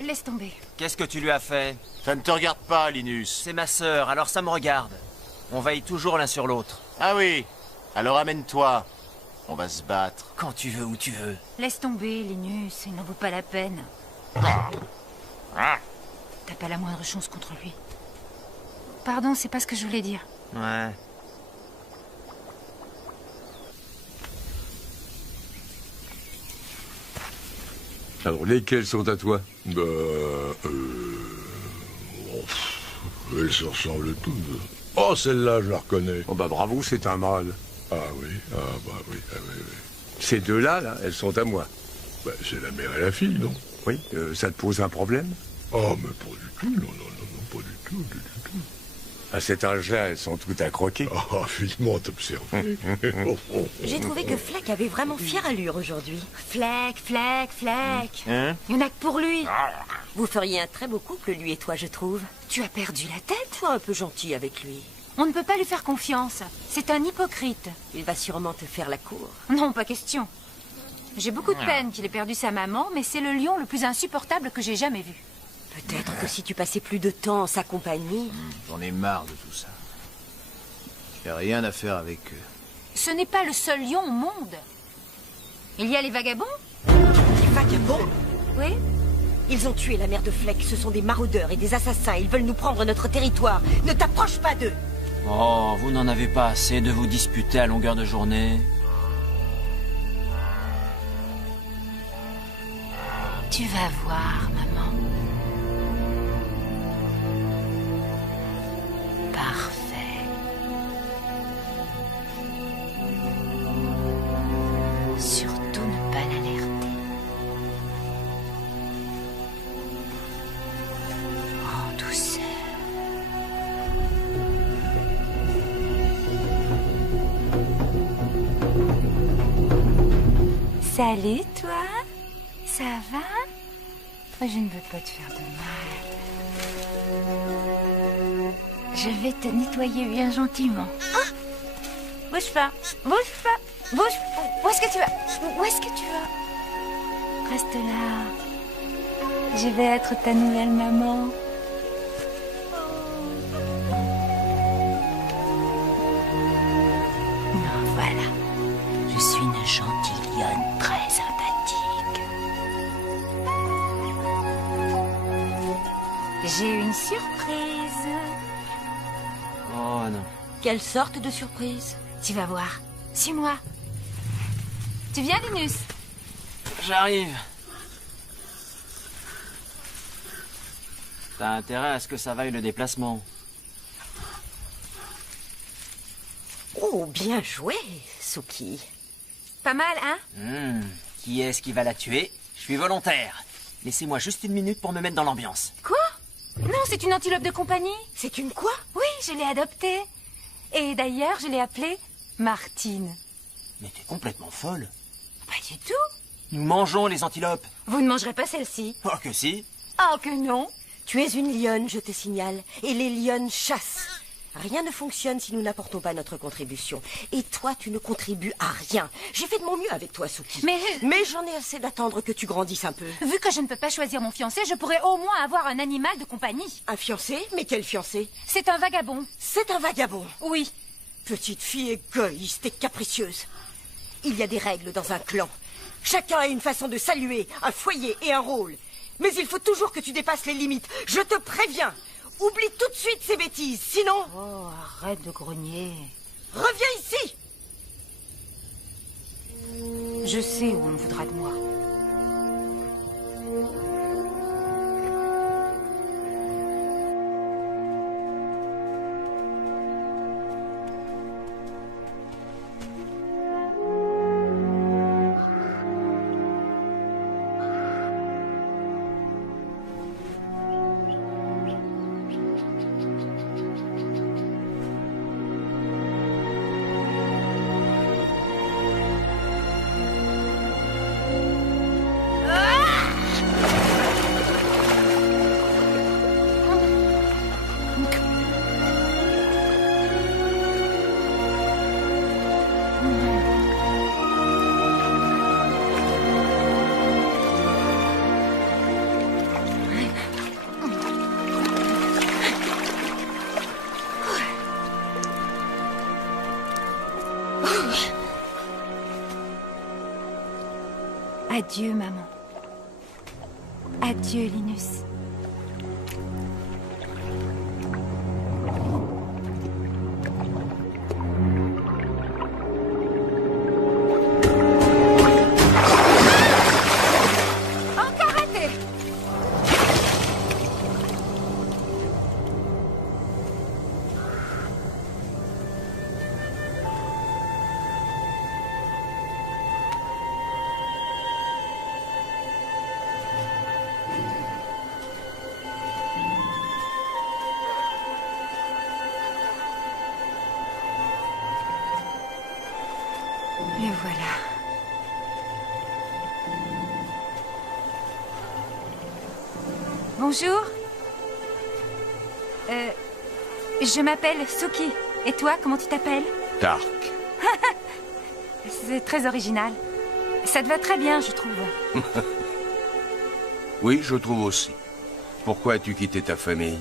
Laisse tomber. Qu'est-ce que tu lui as fait? Ça ne te regarde pas, Linus. C'est ma sœur, alors ça me regarde. On veille toujours l'un sur l'autre. Ah oui? Alors amène-toi. On va se battre. Quand tu veux, où tu veux. Laisse tomber, Linus, il n'en vaut pas la peine. T'as pas la moindre chance contre lui. Pardon, c'est pas ce que je voulais dire. Ouais. Alors, lesquels sont à toi? Bah, elles se ressemblent toutes. Oh, celle-là, je la reconnais. Oh bah bravo, c'est un mâle. Ah oui, ah bah oui, ah oui, oui. Ces deux-là, là, elles sont à moi. Bah, c'est la mère et la fille, non? Oui, ça te pose un problème? Oh, mais pas du tout, non, pas du tout, du tout. À cet âge-là, elles sont toutes à croquer. Ah, finalement, t'observes. J'ai trouvé que Fleck avait vraiment fière allure aujourd'hui. Fleck. Hein? Il y en a que pour lui. Vous feriez un très beau couple, lui et toi, je trouve. Tu as perdu la tête? Sois un peu gentil avec lui. On ne peut pas lui faire confiance. C'est un hypocrite. Il va sûrement te faire la cour. Non, pas question. J'ai beaucoup de peine qu'il ait perdu sa maman, mais c'est le lion le plus insupportable que j'ai jamais vu. Peut-être que si tu passais plus de temps en sa compagnie... J'en ai marre de tout ça. J'ai rien à faire avec eux. Ce n'est pas le seul lion au monde. Il y a les vagabonds? Les vagabonds? Oui. Ils ont tué la mère de Fleck. Ce sont des maraudeurs et des assassins. Ils veulent nous prendre notre territoire. Ne t'approche pas d'eux. Oh, vous n'en avez pas assez de vous disputer à longueur de journée. Tu vas voir, maman. Parfait. Surtout ne pas l'alerter. En douceur. Salut, toi. Ça va? Je ne veux pas te faire de mal. Je vais te nettoyer bien gentiment. Ah! Bouge pas. Où est-ce que tu vas? Où est-ce que tu vas? Reste là. Je vais être ta nouvelle maman. Non, voilà. Je suis une gentille lionne très sympathique. J'ai une surprise. Oh non. Quelle sorte de surprise? Tu vas voir. Suis-moi. Tu viens, Linus? J'arrive. T'as intérêt à ce que ça vaille le déplacement. Oh, bien joué, Suki. Pas mal, hein? Qui est-ce qui va la tuer? Je suis volontaire. Laissez-moi juste une minute pour me mettre dans l'ambiance. Quoi? Non, c'est une antilope de compagnie. C'est une quoi? Oui, je l'ai adoptée. Et d'ailleurs, je l'ai appelée Martine. Mais t'es complètement folle. Pas du tout. Nous mangeons les antilopes. Vous ne mangerez pas celle-ci. Oh que si. Oh que non. Tu es une lionne, je te signale. Et les lionnes chassent. Rien ne fonctionne si nous n'apportons pas notre contribution. Et toi, tu ne contribues à rien. J'ai fait de mon mieux avec toi, Suki. Mais j'en ai assez d'attendre que tu grandisses un peu. Vu que je ne peux pas choisir mon fiancé, je pourrais au moins avoir un animal de compagnie. Un fiancé? Mais quel fiancé? C'est un vagabond. C'est un vagabond? Oui. Petite fille égoïste et capricieuse. Il y a des règles dans un clan. Chacun a une façon de saluer, un foyer et un rôle. Mais il faut toujours que tu dépasses les limites. Je te préviens. Oublie tout de suite ces bêtises, sinon... Oh, arrête de grogner. Reviens ici! Je sais où on voudra de moi. Adieu, maman. Adieu, Linus. Encore raté. Le voilà. Bonjour. Je m'appelle Suki. Et toi, comment tu t'appelles? Tark. C'est très original. Ça te va très bien, je trouve. Oui, je trouve aussi. Pourquoi as-tu quitté ta famille?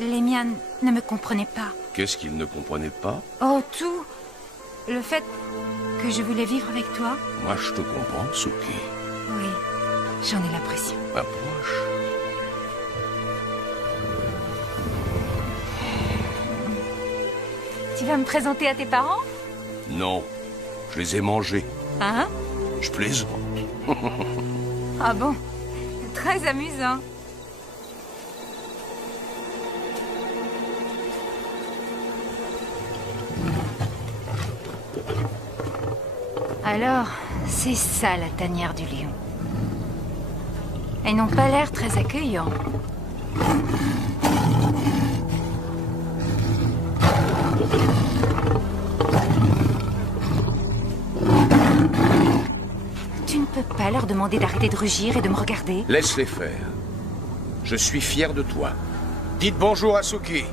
Les miens ne me comprenaient pas. Qu'est-ce qu'ils ne comprenaient pas? Oh, tout. Le fait que je voulais vivre avec toi. Moi, je te comprends, Suki. Oui, j'en ai l'impression. Approche. Tu vas me présenter à tes parents? Non, je les ai mangés. Hein? Je plaisante. Ah bon? Très amusant. Alors, c'est ça la tanière du lion. Ils n'ont pas l'air très accueillants. Tu ne peux pas leur demander d'arrêter de rugir et de me regarder? Laisse-les faire. Je suis fier de toi. Dites bonjour à Suki.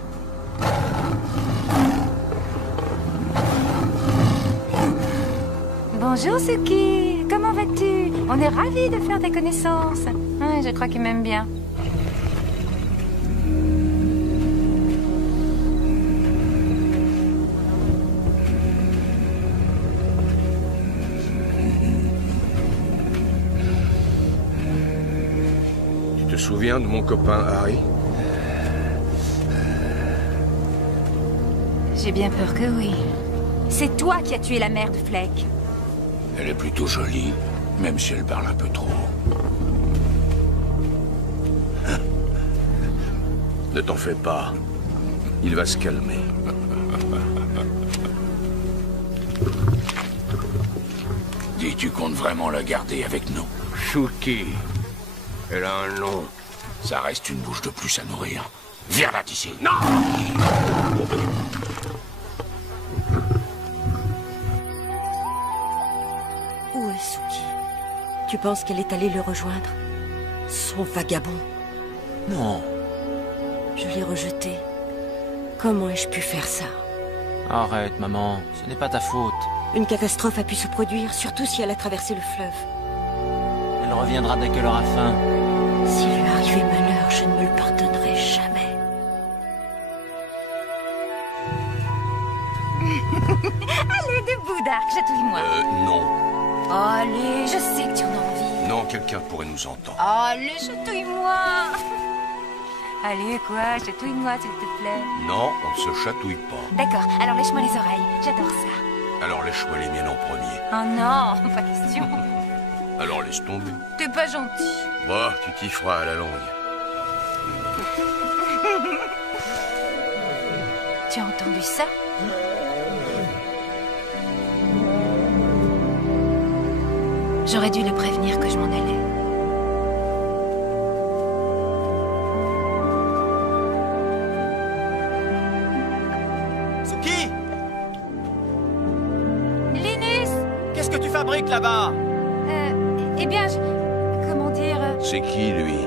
Bonjour Suki, comment vas-tu? On est ravis de faire tes connaissances. Ouais, je crois qu'il m'aime bien. Tu te souviens de mon copain Harry? J'ai bien peur que oui. C'est toi qui as tué la mère de Fleck. Elle est plutôt jolie, même si elle parle un peu trop. Ne t'en fais pas. Il va se calmer. Dis, tu comptes vraiment la garder avec nous? Suki. Elle a un nom. Ça reste une bouche de plus à nourrir. Viens là d'ici. Non! Où est Suki? Tu penses qu'elle est allée le rejoindre? Son vagabond. Non. Je l'ai rejeté. Comment ai-je pu faire ça? Arrête, maman. Ce n'est pas ta faute. Une catastrophe a pu se produire, surtout si elle a traversé le fleuve. Elle reviendra dès qu'elle aura faim. S'il lui arrivait malheur, je ne me le pardonnerai jamais. Allez, debout, Dark, chatouille-moi. Non. Allez, je sais que tu en as envie. Non, quelqu'un pourrait nous entendre. Allez, chatouille-moi. Allez, quoi, chatouille-moi, s'il te plaît. Non, on ne se chatouille pas. D'accord, alors lèche-moi les oreilles, j'adore ça. Alors lèche-moi les miennes en premier. Oh non, pas question. Alors laisse tomber. T'es pas gentil. Bon, tu t'y feras à la longue. Tu as entendu ça? J'aurais dû le prévenir que je m'en allais. Suki! Linus! Qu'est-ce que tu fabriques là-bas? Eh bien, comment dire... C'est qui, lui?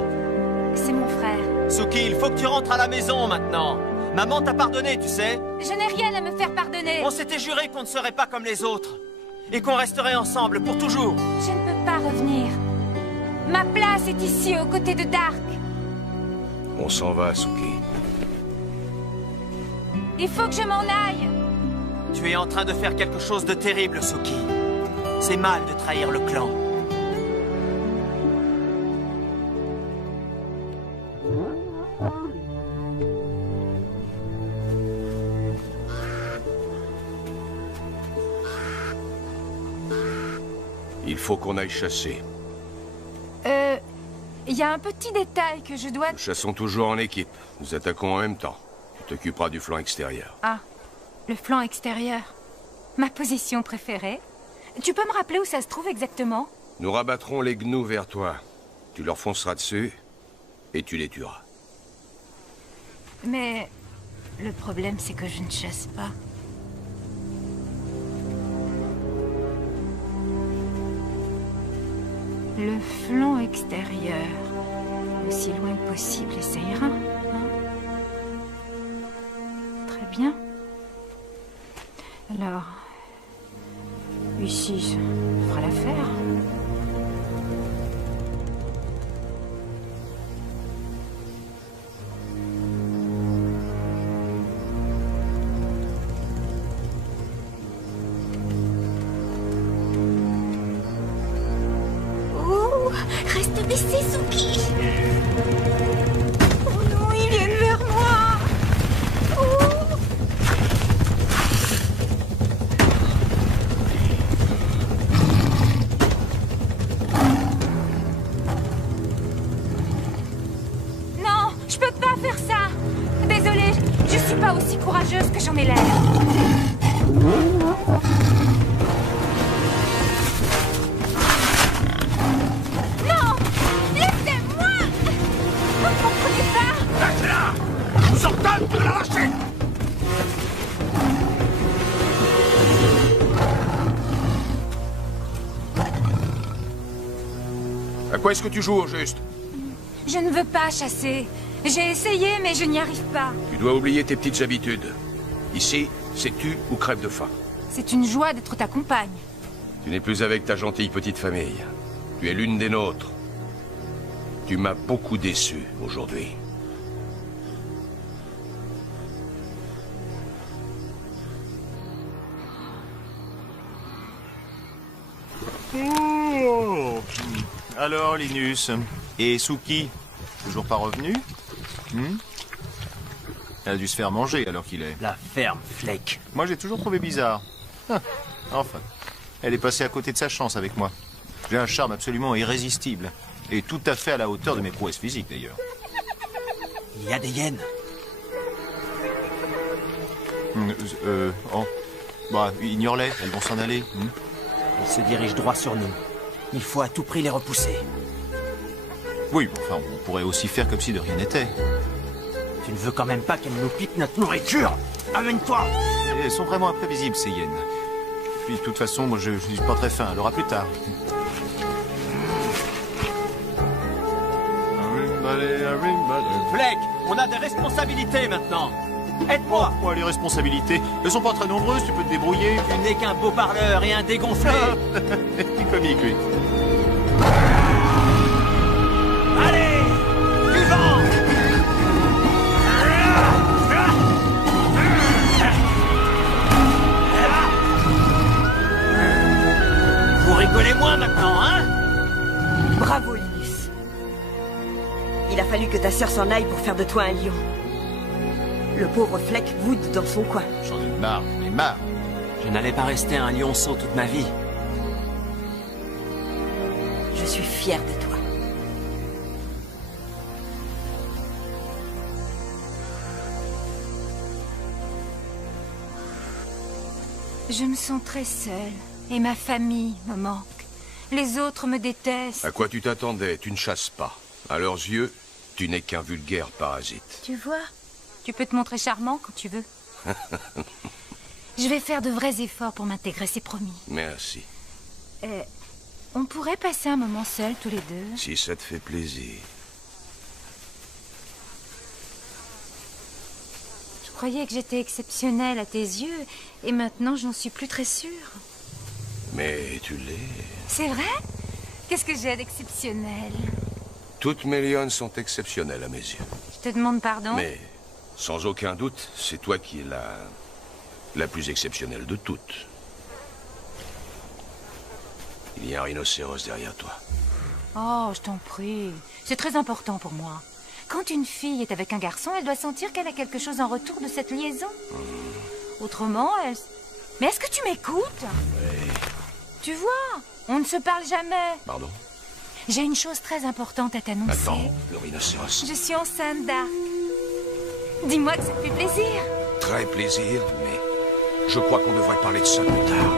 C'est mon frère. Suki, il faut que tu rentres à la maison maintenant. Maman t'a pardonné, tu sais. Je n'ai rien à me faire pardonner. On s'était juré qu'on ne serait pas comme les autres. Et qu'on resterait ensemble pour toujours. Je ne peux pas revenir. Ma place est ici, aux côtés de Dark. On s'en va, Suki. Il faut que je m'en aille. Tu es en train de faire quelque chose de terrible, Suki. C'est mal de trahir le clan. Il faut qu'on aille chasser. Il y a un petit détail que je dois... Nous chassons toujours en équipe. Nous attaquons en même temps. Tu t'occuperas du flanc extérieur. Ah, le flanc extérieur. Ma position préférée. Tu peux me rappeler où ça se trouve exactement? Nous rabattrons les gnous vers toi. Tu leur fonceras dessus et tu les tueras. Mais le problème, c'est que je ne chasse pas. Le flanc extérieur. Aussi loin que possible, et ça ira. Hein? Très bien. Alors... Ici, ça fera l'affaire. Reste baissé, Suki. Oh non, ils viennent vers moi. Oh. Non, je peux pas faire ça. Désolée, je suis pas aussi courageuse que j'en ai l'air. À quoi est-ce que tu joues au juste? Je ne veux pas chasser. J'ai essayé, mais je n'y arrive pas. Tu dois oublier tes petites habitudes. Ici, c'est tu ou crève de faim. C'est une joie d'être ta compagne. Tu n'es plus avec ta gentille petite famille. Tu es l'une des nôtres. Tu m'as beaucoup déçu aujourd'hui. Oh. Alors, Linus, et Suki, toujours pas revenu? Elle a dû se faire manger alors qu'il est. La ferme, Flake. Moi, j'ai toujours trouvé bizarre. Ah, enfin, elle est passée à côté de sa chance avec moi. J'ai un charme absolument irrésistible. Et tout à fait à la hauteur de mes prouesses physiques, d'ailleurs. Il y a des hyènes. Oh. Bah, ignore-les, elles vont s'en aller. Ils se dirigent droit sur nous. Il faut à tout prix les repousser. Oui, enfin, on pourrait aussi faire comme si de rien n'était. Tu ne veux quand même pas qu'elles nous piquent notre nourriture? Amène-toi! Elles sont vraiment imprévisibles, ces hyènes. Puis, de toute façon, moi, je suis pas très faim. Elle aura plus tard. Fleck, on a des responsabilités maintenant. Aide-moi. Oh, les responsabilités. Elles sont pas très nombreuses, tu peux te débrouiller. Tu n'es qu'un beau parleur et un dégonflé. Petit comique, lui. Allez, du vent. Vous rigolez moins maintenant, hein? Bravo, Linus. Il a fallu que ta sœur s'en aille pour faire de toi un lion. Le pauvre Fleck boude dans son coin. J'en ai marre, Je n'allais pas rester un lionceau toute ma vie. Je suis fière de toi. Je me sens très seule. Et ma famille me manque. Les autres me détestent. À quoi tu t'attendais? Tu ne chasses pas. À leurs yeux, tu n'es qu'un vulgaire parasite. Tu vois, tu peux te montrer charmant quand tu veux. Je vais faire de vrais efforts pour m'intégrer, c'est promis. Merci. On pourrait passer un moment seuls tous les deux. Si ça te fait plaisir. Je croyais que j'étais exceptionnelle à tes yeux, et maintenant j'en suis plus très sûre. Mais tu l'es. C'est vrai? Qu'est-ce que j'ai d'exceptionnel? Toutes mes lionnes sont exceptionnelles à mes yeux. Je te demande pardon? Mais, sans aucun doute, c'est toi qui es la plus exceptionnelle de toutes. Il y a un rhinocéros derrière toi. Oh, je t'en prie. C'est très important pour moi. Quand une fille est avec un garçon, elle doit sentir qu'elle a quelque chose en retour de cette liaison. Autrement, elle... Mais est-ce que tu m'écoutes? Oui. Tu vois, on ne se parle jamais. Pardon? J'ai une chose très importante à t'annoncer. Attends, le rhinocéros. Je suis enceinte d'Ark. Dis-moi que ça te fait plaisir. Très plaisir, mais je crois qu'on devrait parler de ça plus tard.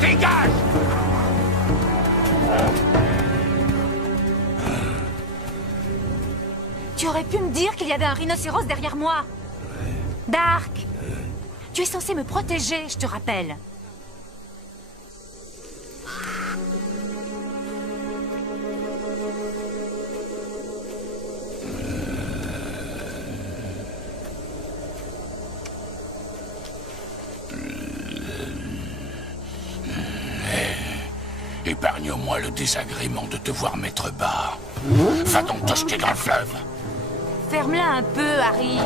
Dégage! Tu aurais pu me dire qu'il y avait un rhinocéros derrière moi. Dark, tu es censé me protéger, je te rappelle. Épargne-moi le désagrément de te voir mettre bas. Va donc te jeter dans le fleuve. Ferme-la un peu, Harry.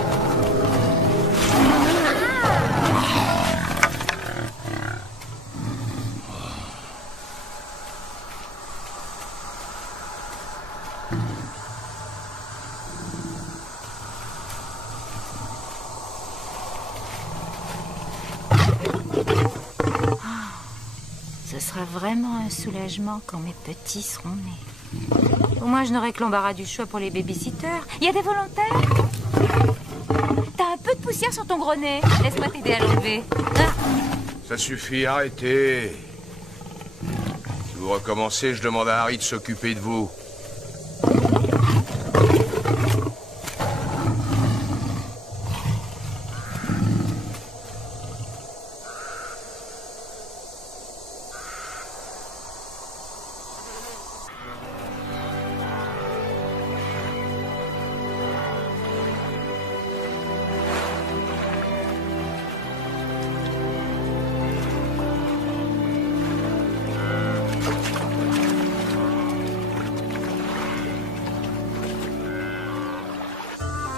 Ce sera vraiment un soulagement quand mes petits seront nés. Au moins, je n'aurai que l'embarras du choix pour les babysitters. Il y a des volontaires? T'as un peu de poussière sur ton gros nez. Laisse-moi t'aider à l'enlever. Ah. Ça suffit, arrêtez. Si vous recommencez, je demande à Harry de s'occuper de vous.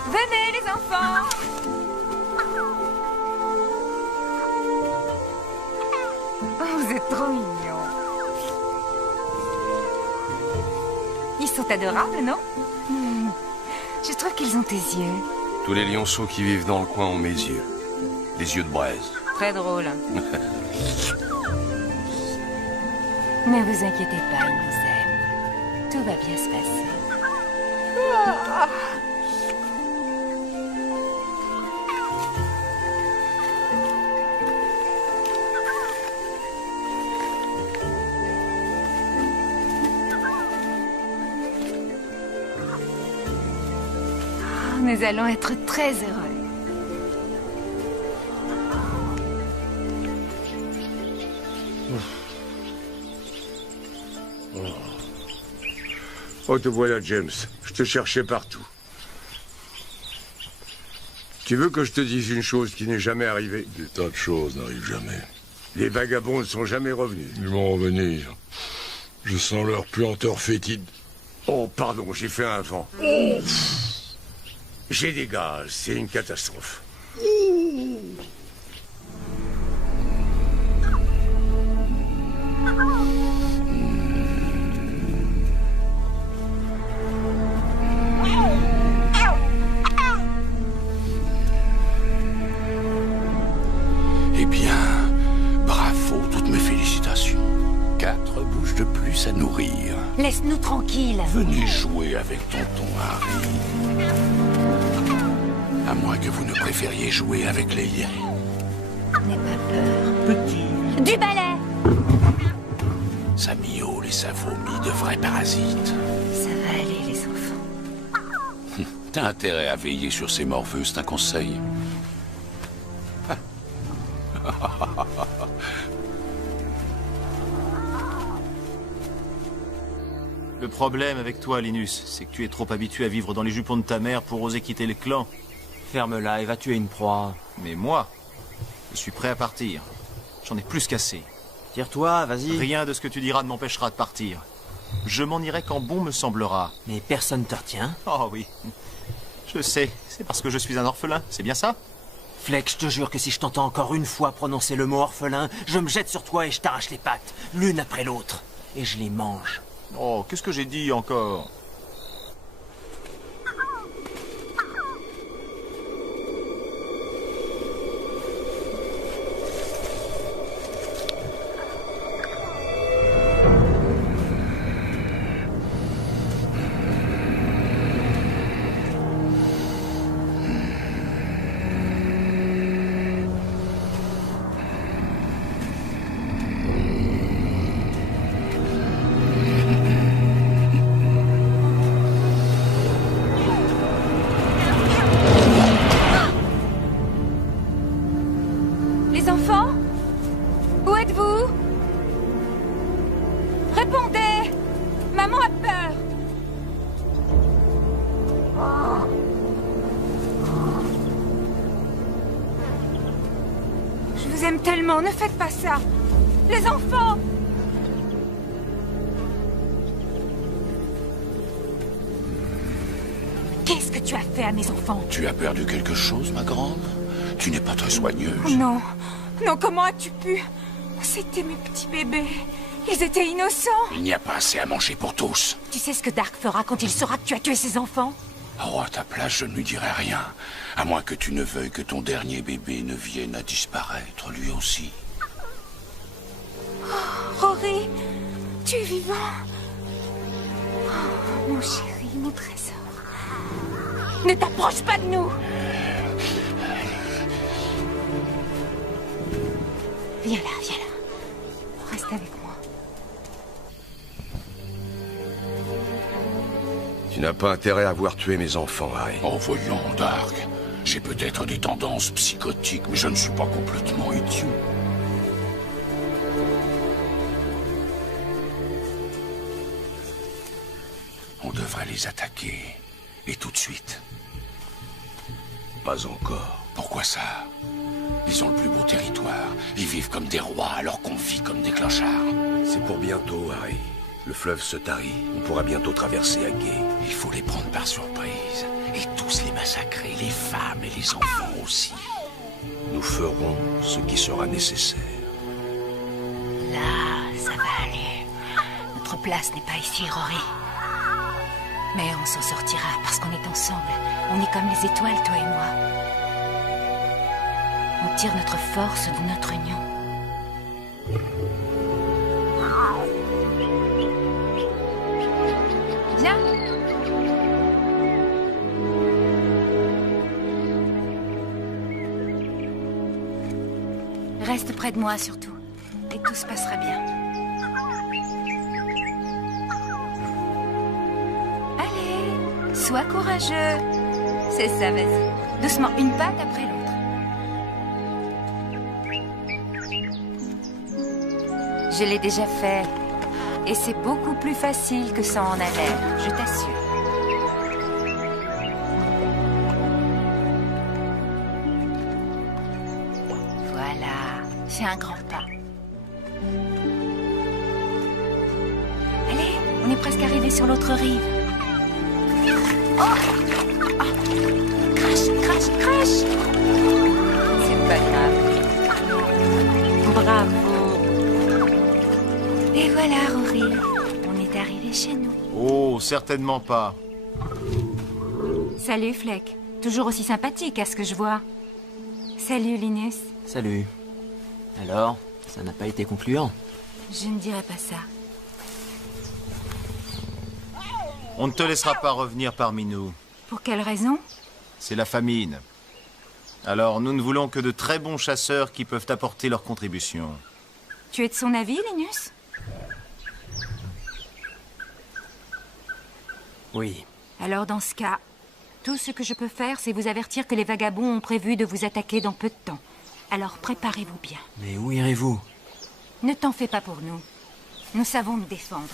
Venez, les enfants! Oh, vous êtes trop mignons. Ils sont adorables, non? Je trouve qu'ils ont tes yeux. Tous les lionceaux qui vivent dans le coin ont mes yeux. Les yeux de braise. Très drôle. Ne vous inquiétez pas, il nous aime. Tout va bien se passer. Nous allons être très heureux. Oh, te voilà, James. Je te cherchais partout. Tu veux que je te dise une chose qui n'est jamais arrivée? Des tas de choses n'arrivent jamais. Les vagabonds ne sont jamais revenus. Ils vont revenir. Je sens leur puanteur fétide. Oh, pardon, j'ai fait un vent. J'ai des gaz, c'est une catastrophe. Eh bien, bravo, toutes mes félicitations. 4 bouches de plus à nourrir. Laisse-nous tranquilles. Venez jouer avec tonton Harry. À moins que vous ne préfériez jouer avec les liens. N'aie pas peur. Petit. Du balai. Ça miaule et ça vomit de vrais parasites. Ça va aller, les enfants. T'as intérêt à veiller sur ces morveux, c'est un conseil. Le problème avec toi, Linus, c'est que tu es trop habitué à vivre dans les jupons de ta mère pour oser quitter le clan. Ferme-la et va tuer une proie. Mais moi, je suis prêt à partir. J'en ai plus qu'assez. Tire-toi, vas-y. Rien de ce que tu diras ne m'empêchera de partir. Je m'en irai quand bon me semblera. Mais personne te retient. Oh oui. Je sais, c'est parce que je suis un orphelin, c'est bien ça? Fleck, je te jure que si je t'entends encore une fois prononcer le mot orphelin, je me jette sur toi et je t'arrache les pattes, l'une après l'autre. Et je les mange. Oh, qu'est-ce que j'ai dit encore? Les enfants? Où êtes-vous? Répondez! Maman a peur! Je vous aime tellement, ne faites pas ça! Les enfants! Qu'est-ce que tu as fait à mes enfants? Tu as perdu quelque chose, ma grande? Tu n'es pas très soigneuse. Non, non, comment as-tu pu? C'était mes petits bébés. Ils étaient innocents. Il n'y a pas assez à manger pour tous. Tu sais ce que Dark fera quand il saura que tu as tué ses enfants? Oh, à ta place, je ne lui dirai rien. À moins que tu ne veuilles que ton dernier bébé ne vienne à disparaître, lui aussi. Oh, Rory, tu es vivant. Oh, mon chéri, mon trésor. Ne t'approche pas de nous. Viens là, viens là. Reste avec moi. Tu n'as pas intérêt à avoir tué mes enfants, Harry. Oh, voyons, Dark. J'ai peut-être des tendances psychotiques, mais je ne suis pas complètement idiot. On devrait les attaquer. Et tout de suite. Pas encore. Pourquoi ça? Ils ont le plus beau territoire. Ils vivent comme des rois alors qu'on vit comme des clochards. C'est pour bientôt, Harry. Le fleuve se tarit. On pourra bientôt traverser à gué. Il faut les prendre par surprise. Et tous les massacrer, les femmes et les enfants aussi. Nous ferons ce qui sera nécessaire. Là, ça va aller. Notre place n'est pas ici, Rory. Mais on s'en sortira parce qu'on est ensemble. On est comme les étoiles, toi et moi. On tire notre force de notre union. Viens. Reste près de moi surtout, et tout se passera bien. Allez, sois courageux. C'est ça, vas-y. Doucement, une patte après l'autre. Je l'ai déjà fait. Et c'est beaucoup plus facile que ça en a l'air, je t'assure. Voilà, fais un grand pas. Allez, on est presque arrivé sur l'autre rive. Oh, oh. Crash, crash, crash. C'est pas grave. Bravo. Et voilà, Rory. On est arrivé chez nous. Oh, certainement pas. Salut, Fleck. Toujours aussi sympathique à ce que je vois. Salut, Linus. Salut. Alors, ça n'a pas été concluant? Je ne dirais pas ça. On ne te laissera pas revenir parmi nous. Pour quelle raison? C'est la famine. Alors, nous ne voulons que de très bons chasseurs qui peuvent apporter leur contribution. Tu es de son avis, Linus? Oui. Alors, dans ce cas, tout ce que je peux faire, c'est vous avertir que les vagabonds ont prévu de vous attaquer dans peu de temps. Alors, préparez-vous bien. Mais où irez-vous? Ne t'en fais pas pour nous. Nous savons nous défendre.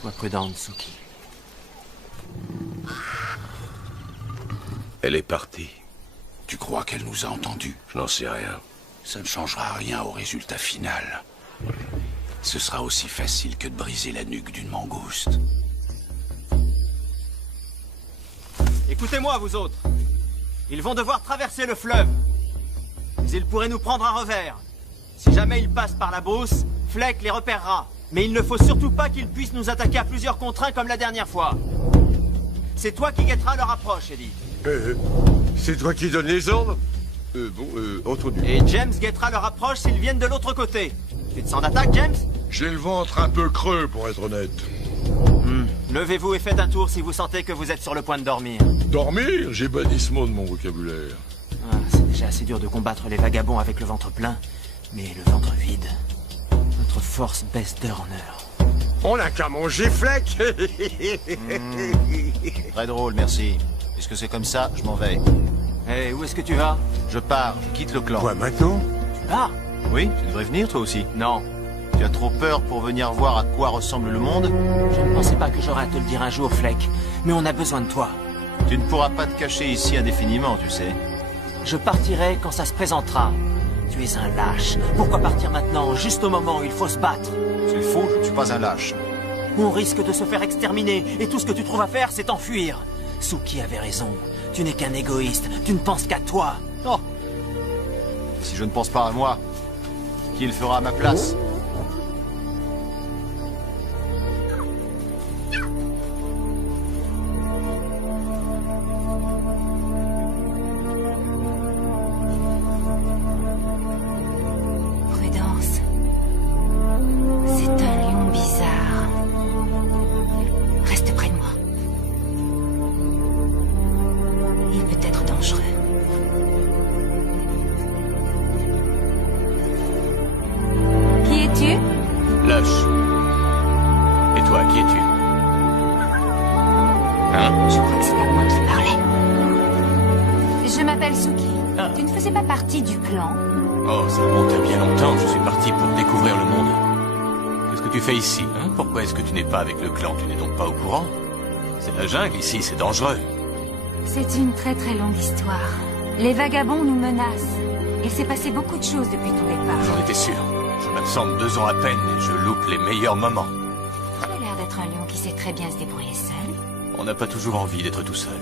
Sois prudente, Suki. Elle est partie. Tu crois qu'elle nous a entendus? Je n'en sais rien. Ça ne changera rien au résultat final. Ce sera aussi facile que de briser la nuque d'une mangouste. Écoutez-moi, vous autres. Ils vont devoir traverser le fleuve. Mais ils pourraient nous prendre un revers. Si jamais ils passent par la brousse, Fleck les repérera. Mais il ne faut surtout pas qu'ils puissent nous attaquer à plusieurs contre un comme la dernière fois. C'est toi qui guetteras leur approche, Eddie. C'est toi qui donnes les ordres? Entendu. Et James guettera leur approche s'ils viennent de l'autre côté. Tu te sens d'attaque, James? J'ai le ventre un peu creux, pour être honnête. Levez-vous et faites un tour si vous sentez que vous êtes sur le point de dormir. Dormir? J'ai banni ce mot de mon vocabulaire. Ah, c'est déjà assez dur de combattre les vagabonds avec le ventre plein. Mais le ventre vide, notre force baisse d'heure en heure. On n'a qu'à manger Fleck. Très drôle, merci. Puisque c'est comme ça, je m'en vais. Hé, où est-ce que tu vas? Je pars, je quitte le clan. Quoi, maintenant? Tu pars? Oui, tu devrais venir toi aussi. Non. Tu as trop peur pour venir voir à quoi ressemble le monde? Je ne pensais pas que j'aurais à te le dire un jour, Fleck. Mais on a besoin de toi. Tu ne pourras pas te cacher ici indéfiniment, tu sais. Je partirai quand ça se présentera. Tu es un lâche. Pourquoi partir maintenant, juste au moment où il faut se battre? C'est faux, je ne suis pas un lâche. On risque de se faire exterminer, et tout ce que tu trouves à faire, c'est t'enfuir. Suki avait raison. Tu n'es qu'un égoïste. Tu ne penses qu'à toi. Oh. Si je ne pense pas à moi, qui le fera à ma place? Prudence. C'est un lion bizarre. Reste près de moi. Il peut être dangereux. Qui es-tu? Lâche. Et toi, qui es-tu? Hein? Je crois que c'est pas moi qui parlais. Je m'appelle Suki. Tu ne faisais pas partie du clan? Oh, ça remonte à bien longtemps. Je suis parti pour découvrir le monde. Qu'est-ce que tu fais ici, hein? Pourquoi est-ce que tu n'es pas avec le clan? Tu n'es donc pas au courant? C'est la jungle ici, c'est dangereux. C'est une très très longue histoire. Les vagabonds nous menacent. Il s'est passé beaucoup de choses depuis ton départ. J'en étais sûr. Je m'absente 2 ans à peine et je loupe les meilleurs moments. Tu as l'air d'être un lion qui sait très bien se débrouiller seul. On n'a pas toujours envie d'être tout seul.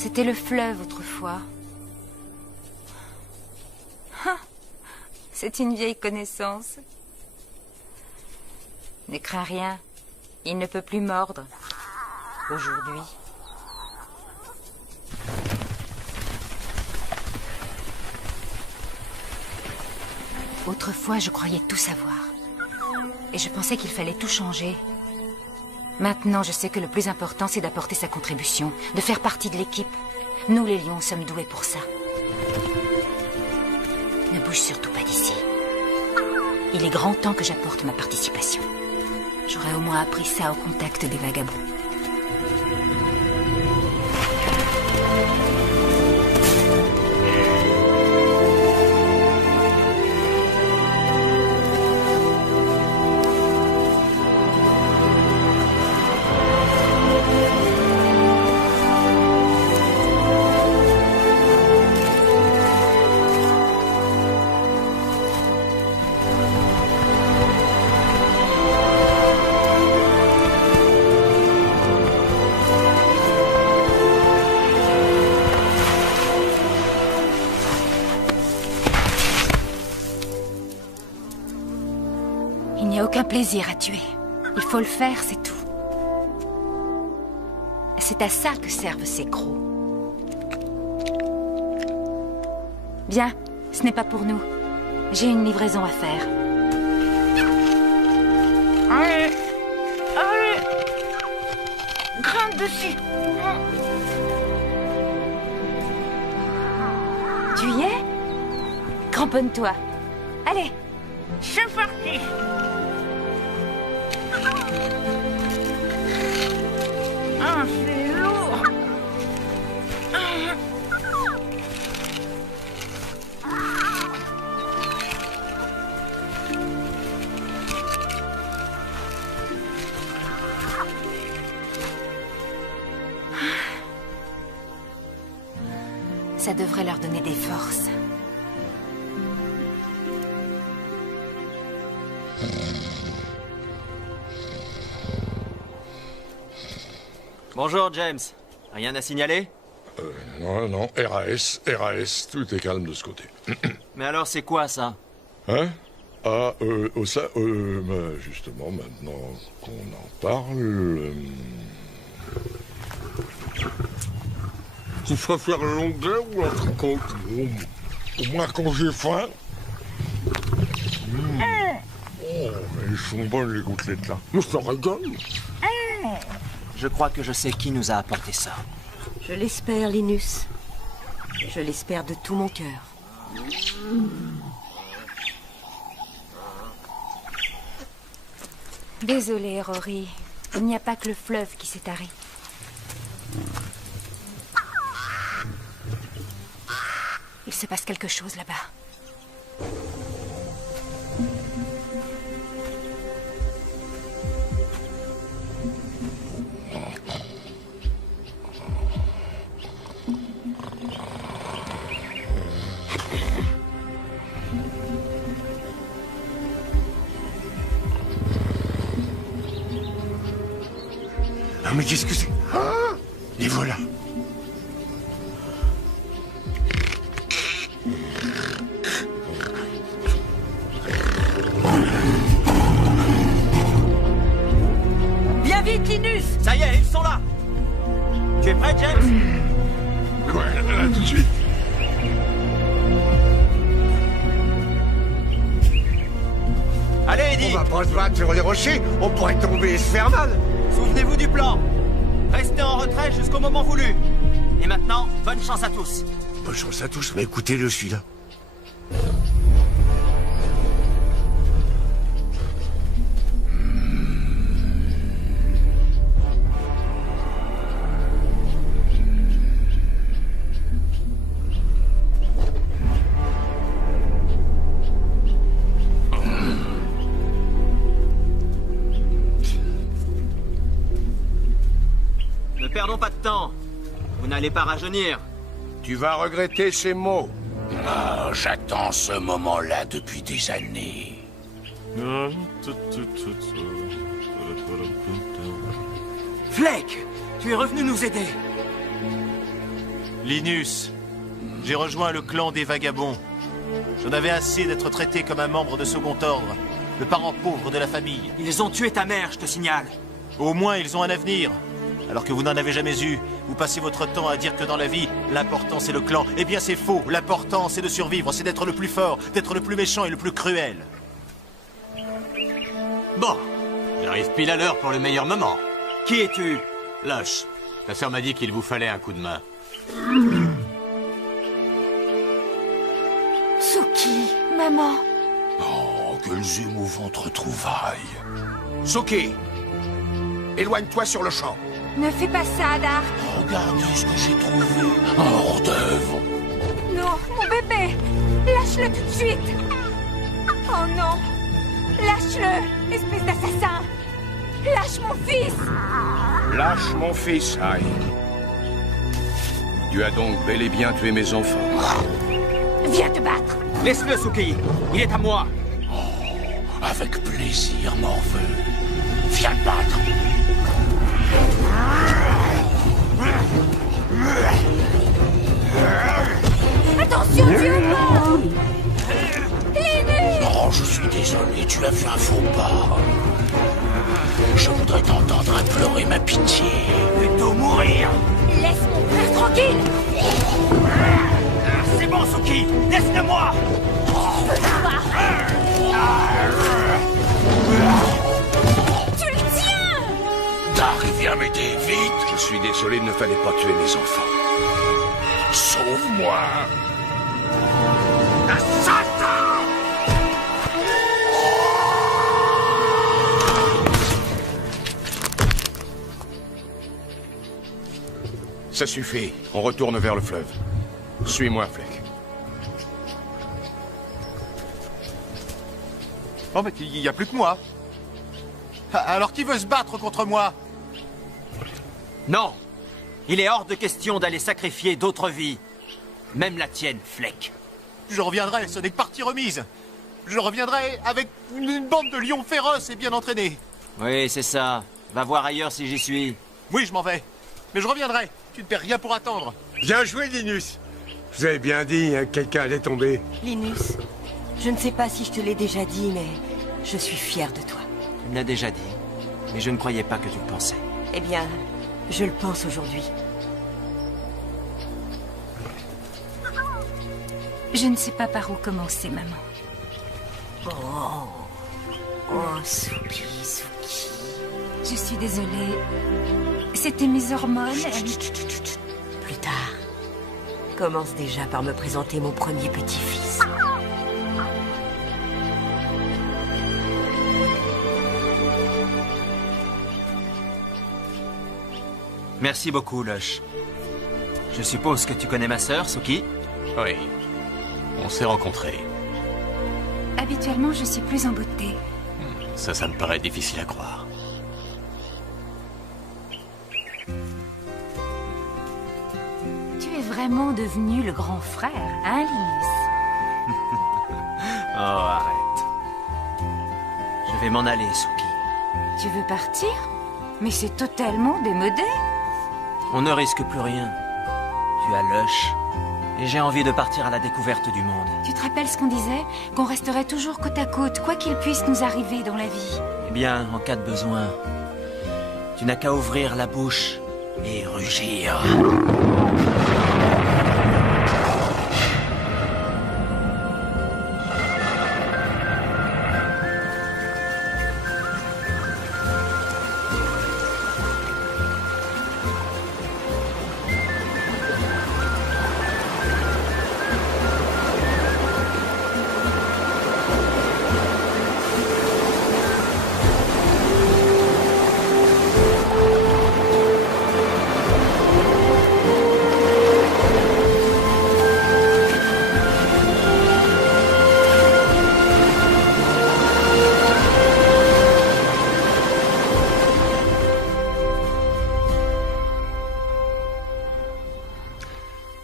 C'était le fleuve autrefois. Ah, c'est une vieille connaissance. Ne crains rien. Il ne peut plus mordre. Aujourd'hui. Autrefois, je croyais tout savoir. Et je pensais qu'il fallait tout changer. Maintenant, je sais que le plus important, c'est d'apporter sa contribution, de faire partie de l'équipe. Nous, les lions, sommes doués pour ça. Ne bouge surtout pas d'ici. Il est grand temps que j'apporte ma participation. J'aurais au moins appris ça au contact des vagabonds. Il n'y a aucun plaisir à tuer. Il faut le faire, c'est tout. C'est à ça que servent ces crocs. Bien, ce n'est pas pour nous. J'ai une livraison à faire. Allez, allez, grimpe dessus. Tu y es? Cramponne-toi. Allez. C'est parti. Ah, c'est lourd. Ça devrait leur donner des forces. Bonjour, James. Rien à signaler? Non, non, RAS, tout est calme de ce côté. Mais alors, c'est quoi, ça? Hein? Ah, ça, bah, justement, maintenant qu'on en parle... Tu préfères le longueur ou l'entrecôte? Au moins quand j'ai faim. Oh, ils sont bonnes les côtelettes là. Mais ça rigole. Je crois que je sais qui nous a apporté ça. Je l'espère, Linus. Je l'espère de tout mon cœur. Désolée, Rory. Il n'y a pas que le fleuve qui s'est taré. Il se passe quelque chose là-bas. Ah, mais qu'est-ce que c'est? Ah, les voilà. Viens vite, Linus! Ça y est, ils sont là! Tu es prêt, James? Ouais, là, tout de suite. Allez, Eddie! On va pas se battre sur les rochers, on pourrait tomber et se faire mal. Souvenez-vous du plan. Restez en retrait jusqu'au moment voulu. Et maintenant, bonne chance à tous. Bonne chance à tous, mais écoutez-le celui-là. Ne perdons pas de temps. Vous n'allez pas rajeunir. Tu vas regretter ces mots. Ah, j'attends ce moment-là depuis des années. Fleck, tu es revenu nous aider. Linus, j'ai rejoint le clan des vagabonds. J'en avais assez d'être traité comme un membre de second ordre, le parent pauvre de la famille. Ils ont tué ta mère, je te signale. Au moins, ils ont un avenir. Alors que vous n'en avez jamais eu, vous passez votre temps à dire que dans la vie, l'important c'est le clan. Eh bien c'est faux, l'important c'est de survivre, c'est d'être le plus fort, d'être le plus méchant et le plus cruel. Bon, j'arrive pile à l'heure pour le meilleur moment. Qui es-tu? Lush, ta sœur m'a dit qu'il vous fallait un coup de main. Suki, maman. Oh, quelles émouvantes retrouvailles. Soki, éloigne-toi sur le champ. Ne fais pas ça, Dark. Regardez ce que j'ai trouvé. Un hors-d'œuvre. Non, mon bébé. Lâche-le tout de suite. Oh non. Lâche-le, espèce d'assassin. Lâche mon fils. Lâche mon fils, Aïe. Tu as donc bel et bien tué mes enfants. Viens te battre. Laisse-le, Suki. Il est à moi. Oh, avec plaisir, morveux. Viens te battre. Attention, tu es mort. Linus. Oh, je suis désolé, tu as fait un faux pas. Je voudrais t'entendre implorer ma pitié. Plutôt mourir. Laisse mon frère tranquille. C'est bon, Suki. Laisse-le-moi. Tu le tiens. Dark, viens m'aider, vite. Je suis désolé, il ne fallait pas tuer mes enfants. Sauve-moi. Assassin. Ça suffit, on retourne vers le fleuve. Suis-moi, Fleck. Oh, mais il n'y a plus que moi. Alors qui veut se battre contre moi? Non. Il est hors de question d'aller sacrifier d'autres vies. Même la tienne, Fleck. Je reviendrai, ce n'est que partie remise. Je reviendrai avec une bande de lions féroces et bien entraînés. Oui, c'est ça. Va voir ailleurs si j'y suis. Oui, je m'en vais. Mais je reviendrai. Tu ne perds rien pour attendre. Bien joué, Linus. Vous avez bien dit, hein, quelqu'un allait tomber. Linus, je ne sais pas si je te l'ai déjà dit, mais je suis fière de toi. Tu me l'as déjà dit, mais je ne croyais pas que tu le pensais. Eh bien, je le pense aujourd'hui. Je ne sais pas par où commencer, maman. Oh, Suki, Suki. Je suis désolée. C'était mes hormones. Plus tard. Commence déjà par me présenter mon premier petit-fils. Merci beaucoup, Lush. Je suppose que tu connais ma sœur, Suki? Oui. On s'est rencontrés. Habituellement, je suis plus en beauté. Ça me paraît difficile à croire. Tu es vraiment devenu le grand frère, hein, Linus? Oh, arrête. Je vais m'en aller, Suki. Tu veux partir? Mais c'est totalement démodé. On ne risque plus rien. Tu as Lush. Et j'ai envie de partir à la découverte du monde. Tu te rappelles ce qu'on disait? Qu'on resterait toujours côte à côte, quoi qu'il puisse nous arriver dans la vie. Eh bien, en cas de besoin, tu n'as qu'à ouvrir la bouche et rugir.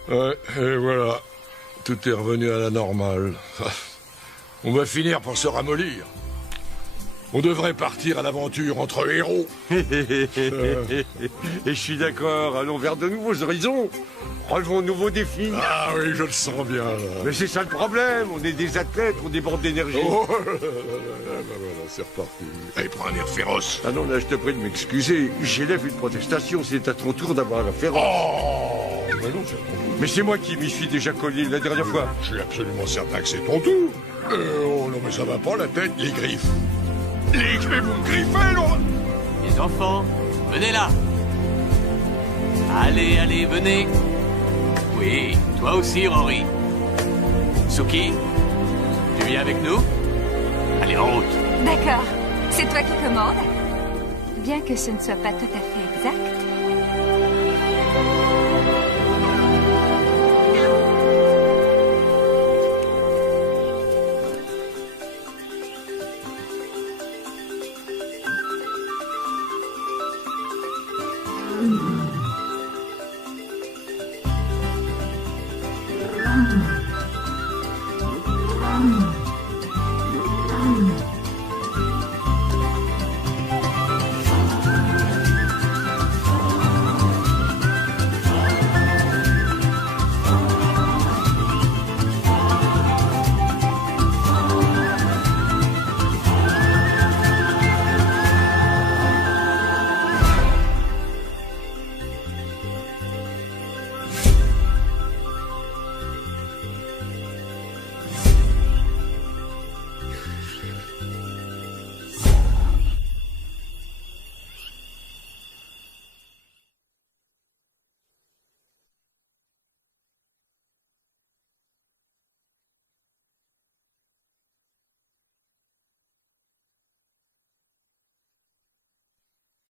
Ouais, et voilà. Tout est revenu à la normale. On va finir par se ramollir. On devrait partir à l'aventure entre héros. Et je suis d'accord, allons vers de nouveaux horizons. Relevons de nouveaux défis. Ah oui, je le sens bien. Là. Mais c'est ça le problème, on est des athlètes, on déborde d'énergie. Oh, voilà, c'est reparti. Allez, prends un air féroce. Ah non, là, je te prie de m'excuser. J'élève une protestation, c'est à ton tour d'avoir un féroce. Oh, mais non, c'est ton tour. Mais c'est moi qui m'y suis déjà collé la dernière fois. Je suis absolument certain que c'est ton tour. Oh non, mais ça va pas la tête, les griffes. Les griffes, vous me griffez, là. Les enfants, venez là. Allez, allez, venez. Oui, toi aussi, Rory. Suki, tu viens avec nous? Allez, en route. D'accord. C'est toi qui commandes? Bien que ce ne soit pas tout à fait exact. Mm-hmm.